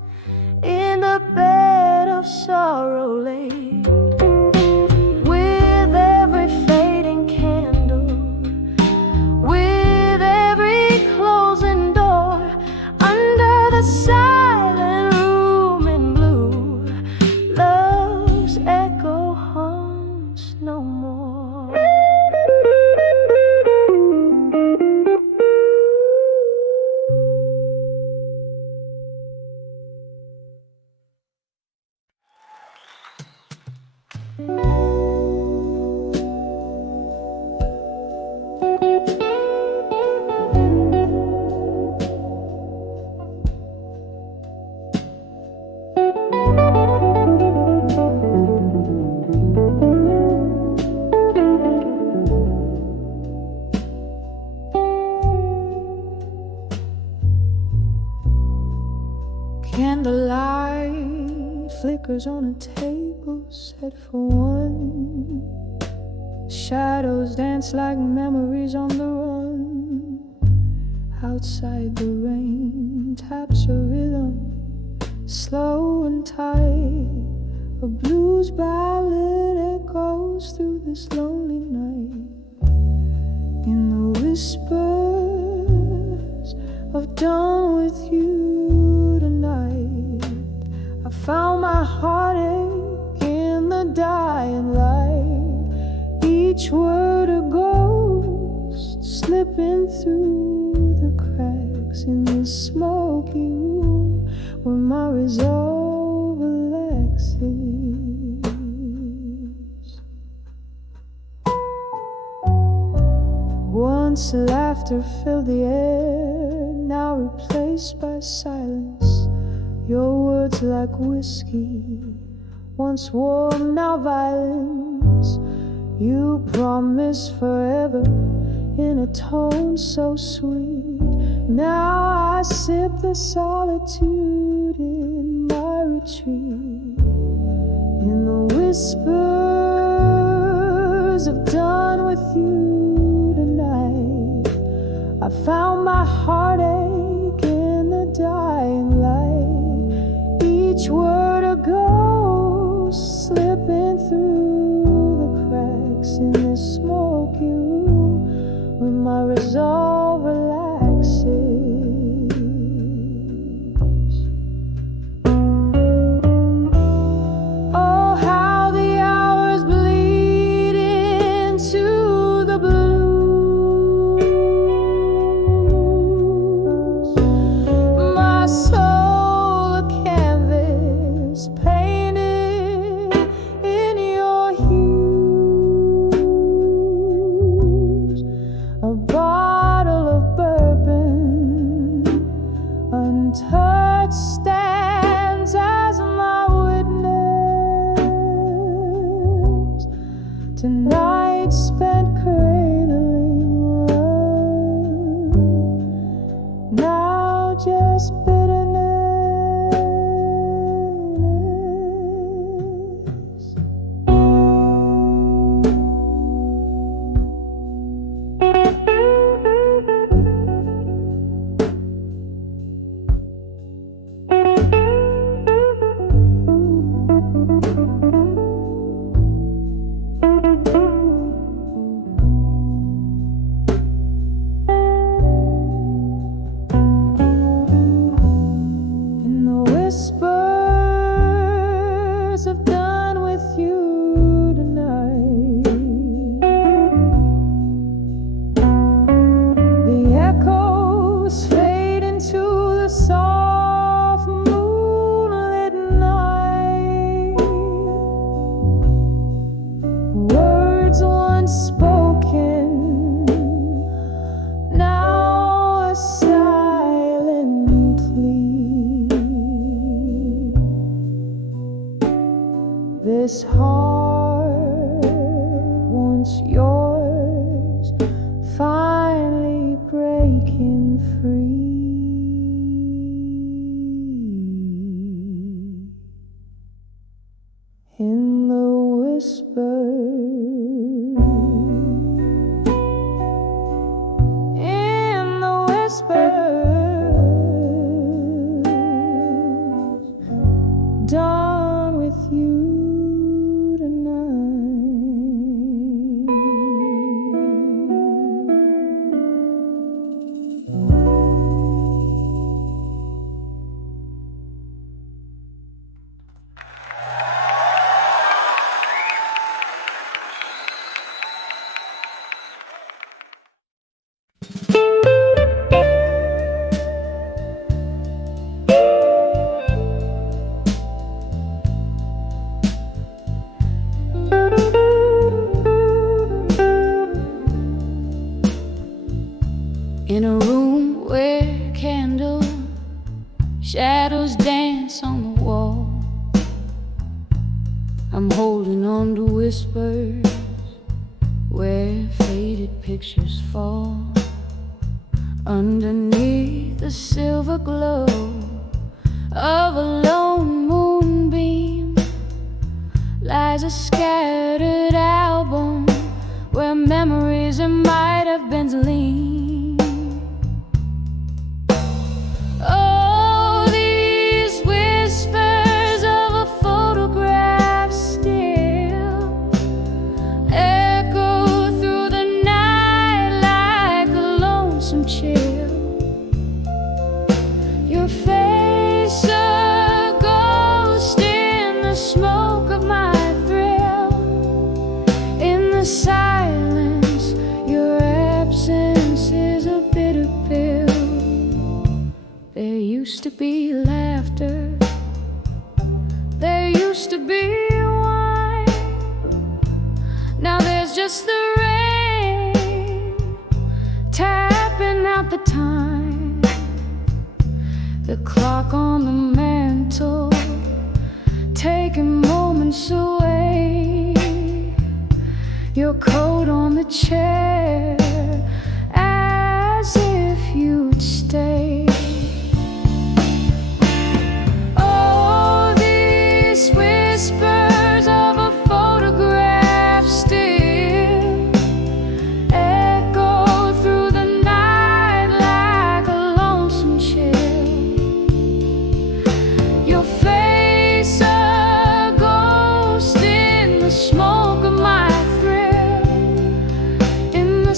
in the bed of sorrow laid. With every fading candle, with every closing door, under the silent room in blue, love's echo haunts no more. Candlelight flickers on a table set for one. Shadows dance like memories on the run. Outside the rain taps a rhythm, slow and tight. A blues ballad echoes through this lonely night. In the whispers of done with you tonight, I found my heartache in the dying light. Each word a ghost slipping through the cracks in the smoky room where my resolve relaxes. Once laughter filled the air, now replaced by silence. Your words like whiskey, once warm, now violence. You promised forever in a tone so sweet. Now I sip the solitude in my retreat. In the whispers of done with you tonight, I found my heartache in the dying light. Each word a ghost slipping through the cracks in this smoky room where my resolve relaxes. Oh, how the hours bleed into the blues. My soul a canvas painted in your hues. A bottle of bourbon untouched earth stands as my witness. Tonight spent cradling love, now just bitterness. Whispers have done with you tonight. The echoes fade into the soft moonlit night. Words once spoken, now a silent plea. This heart, once yours, finally breaking free. In the whispers, in the whispers, done with you. In a room where candle shadows dance on the wall, I'm holding on to whispers where faded pictures fall. Underneath the silver glow of a lone moonbeam lies a scattered album where memories that might have been lean. Oh, these whispers of a photograph still echo through the night like a lonesome chill. Your face a ghost in the smoke of my thrill. In the silence, your absence is a bitter pill. There used to be laughter, there used to be wine. Now there's just the rain tapping out the time. The clock on the mantle taking moments away. Your coat on the chair as if you'd stay. Oh, these whispers of a photograph still echo through the night like a lonesome chill. Your face a ghost in the smoke of my thrill. In the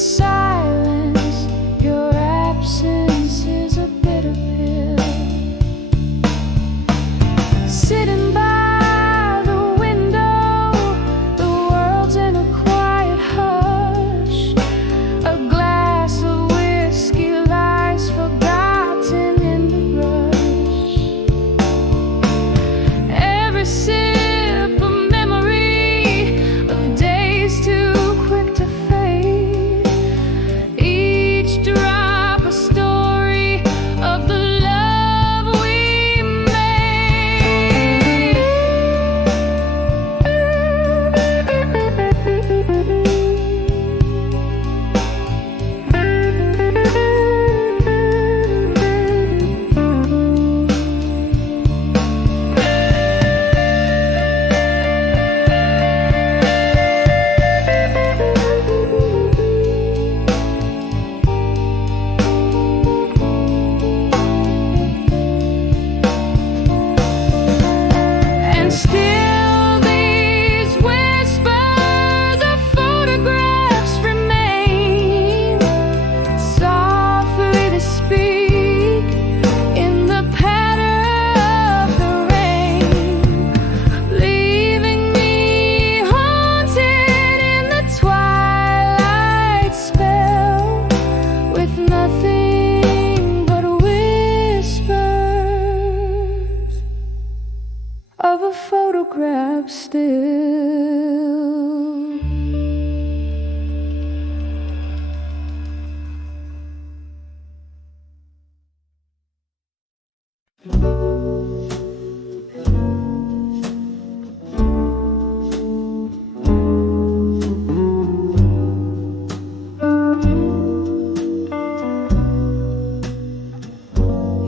of a photograph still.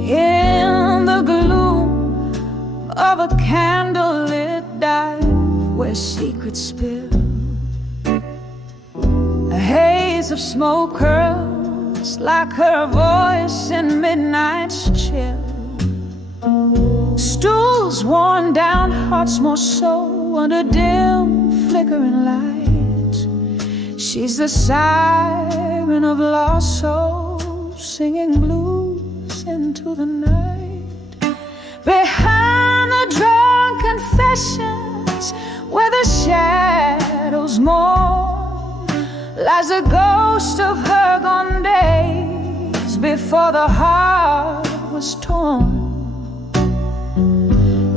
In the gloom of a candlelit dive where secrets spill, a haze of smoke curls like her voice in midnight's chill. Stools worn down, hearts more so under dim flickering light. She's the siren of lost souls singing blues into the night. Behind the drunk confessions where the shadows mourn lies the ghost of her gone days before the heart was torn.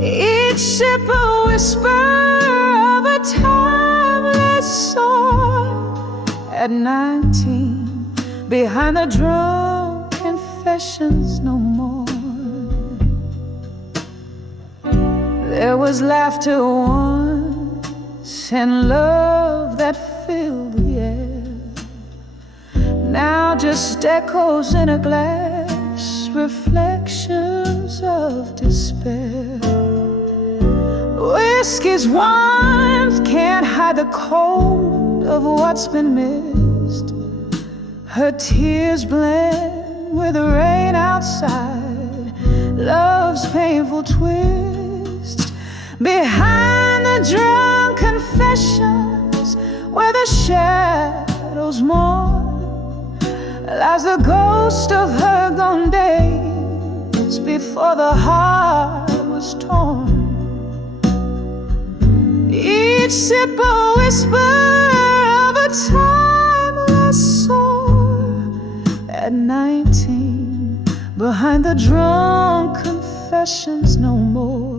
Each sip a whisper of a timeless soul. At 19, behind the drunk confessions no more. There was laughter once and love that filled the air. Now just echoes in a glass, reflections of despair. Whiskey's warmth can't hide the cold of what's been missed. Her tears blend with the rain outside, love's painful twist. Behind the drunk confessions where the shadows mourn lies the ghost of her gone days before the heart was torn. Each sip a whisper of a timeless soul. At 19, behind the drunk confessions no more.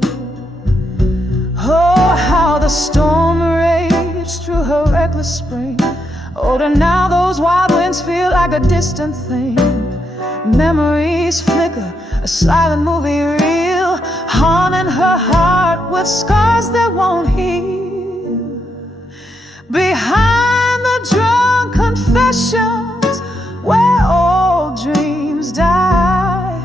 Oh, how the storm raged through her reckless spring. Older now, those wild winds feel like a distant thing. Memories flicker, a silent movie reel, haunting her heart with scars that won't heal. Behind the drunk confessions where old dreams die,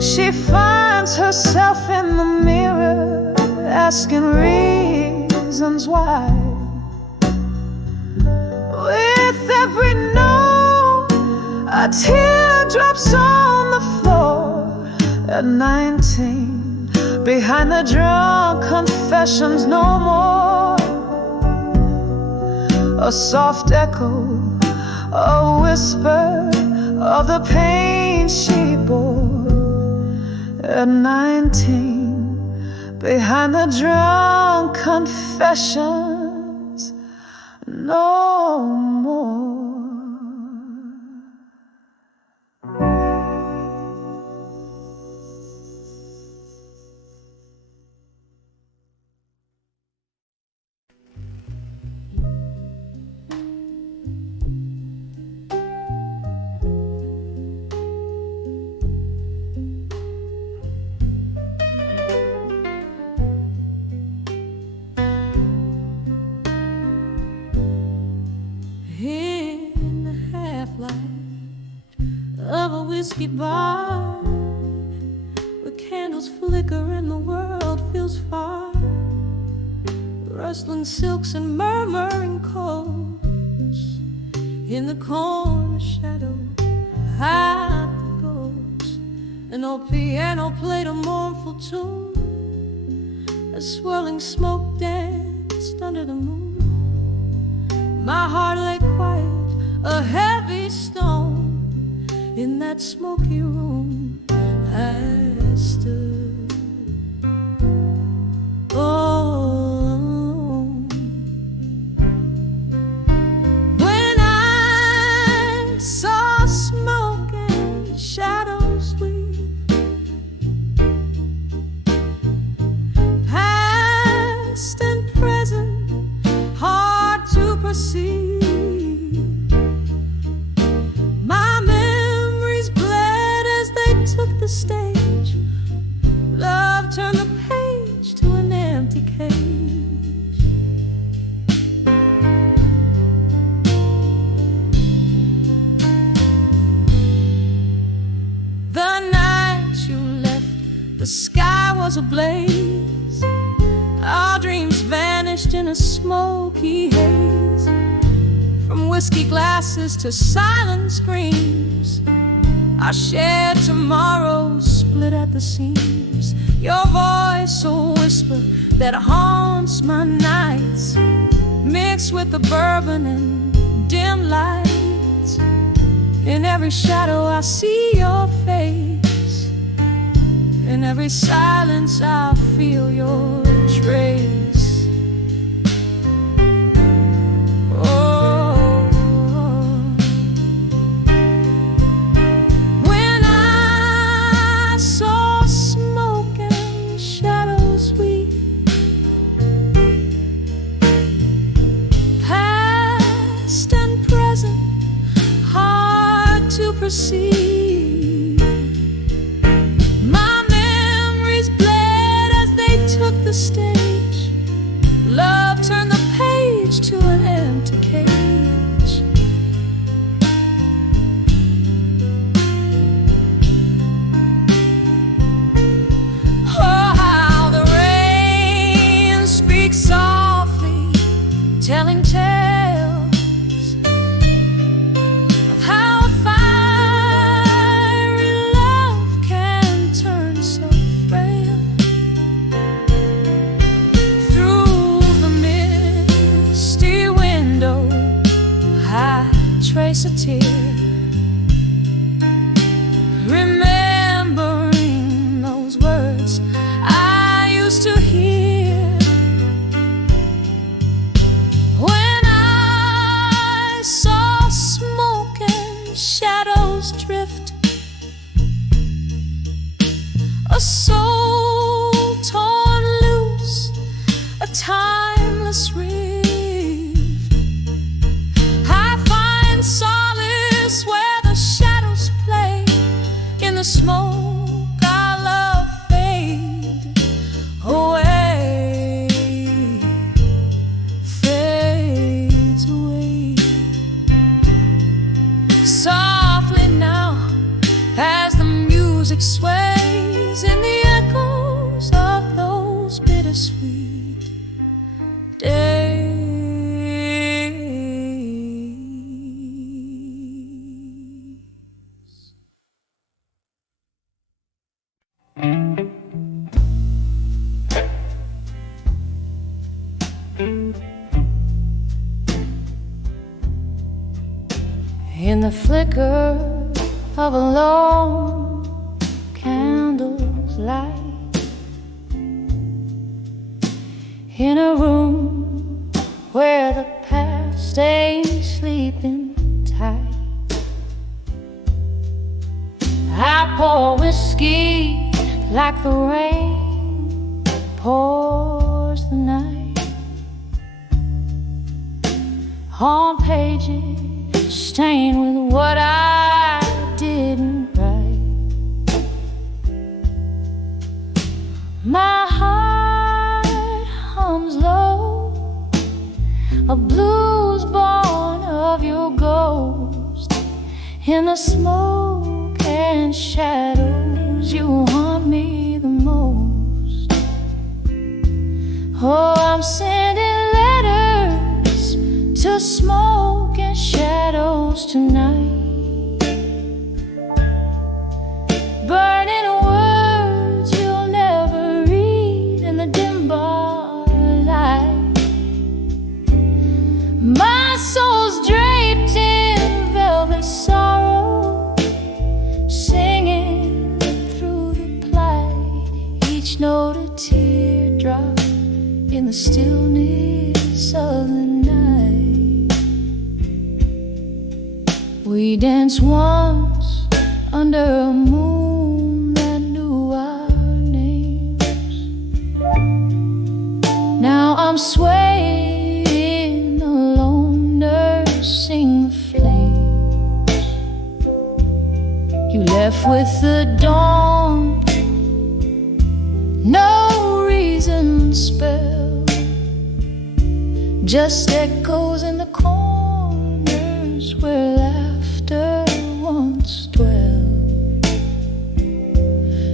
she finds herself in the mirror, asking reasons why. With every note, a tear drops on the floor. At 19, behind the drunk confessions no more. A soft echo, a whisper of the pain she bore. At 19, behind the drunk confessions no more. Whiskey bar where candles flicker and the world feels far. Rustling silks and murmuring chords in the corner shadow, hide the ghosts. An old piano played a mournful tune. A swirling smoke danced under the moon. My heart lay quiet, a heavy stone. In that smoky room I stood alone. When I saw smoke and shadows weave receive. My memories bled as they took the stage. Love turned the page to an empty cage. The night you left, the sky was ablaze. Our dreams vanished in a smoky haze. From whiskey glasses to silent screams, our shared tomorrows split at the seams. Your voice, a whisper that haunts my nights, mixed with the bourbon and dim lights. In every shadow I see your face. In every silence I feel your trace. Oh, when I saw smoke and shadows weep, past and present, hard to perceive. The stage, love turned the page to an empty cage. Oh, how the rain speaks softly, telling tales of how a fiery love can turn so frail. Trace a tear, remembering those words I used to hear. When I saw smoke and shadows drift, a soul torn loose, a timeless rift. Solace where the shadows play. In the smoke our love fade away, fades away. Softly now as the music sways in the echoes of those bittersweet days. In the flicker of a lone candle's light, in a room where the past ain't sleeping tight, I pour whiskey like the rain pours the night on pages stained with what I didn't write. My heart hums low, a blues born of your ghost. In the smoke and shadows you haunt me the most. Oh, I'm sending letters to smoke and shadows tonight, burning words you'll never read in the dim bar light. My soul's draped in velvet sorrow, singing through the plight, each note a teardrop in the stillness of the night. We danced once under a moon that knew our names. Now I'm swaying alone with the dawn. No reason spell, just echoes in the corners where laughter once dwelled.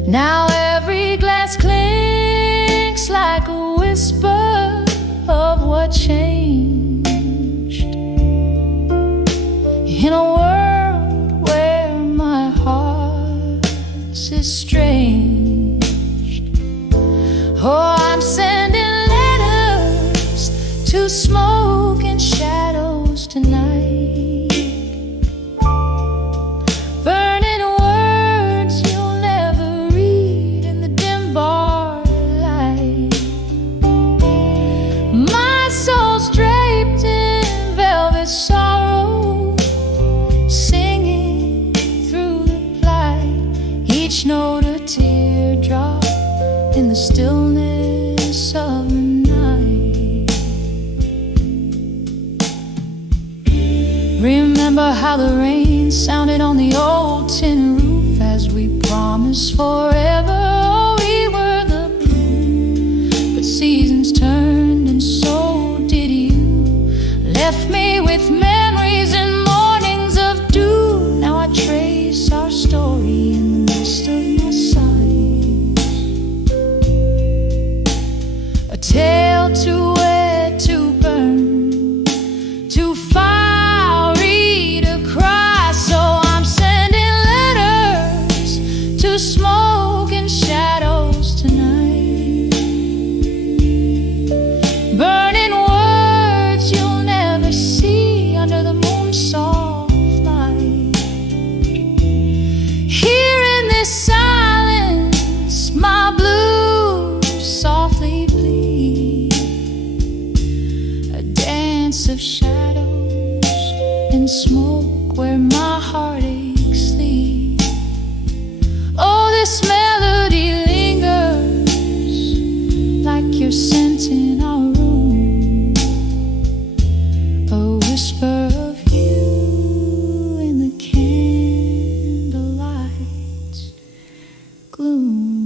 Now every glass clinks like a whisper of what changed. In a world where my heart's estranged, oh, I'm sending letters to smoke and shadows tonight, burning words you'll never read in the dim bar light. My soul's draped in velvet sorrow, singing through the light, each note a teardrop in the stillness of the night. Remember how the rain sounded on the old tin roof as we promised forever. Oh, we were the proof, but seasons turned and so did you. Left me with memories and mornings of dew. Now I trace our story in the mist of my sight, a tale too wet to burn, too fiery to cry. So I'm sending letters to smoke and shadows tonight, burning words you'll never see under the moon's soft light. Here in this silence, my blues softly bleed, a dance of shadows and smoke where my heartaches sleep. Oh, this melody lingers like your scent in our room, a whisper of you in the candlelight gloom.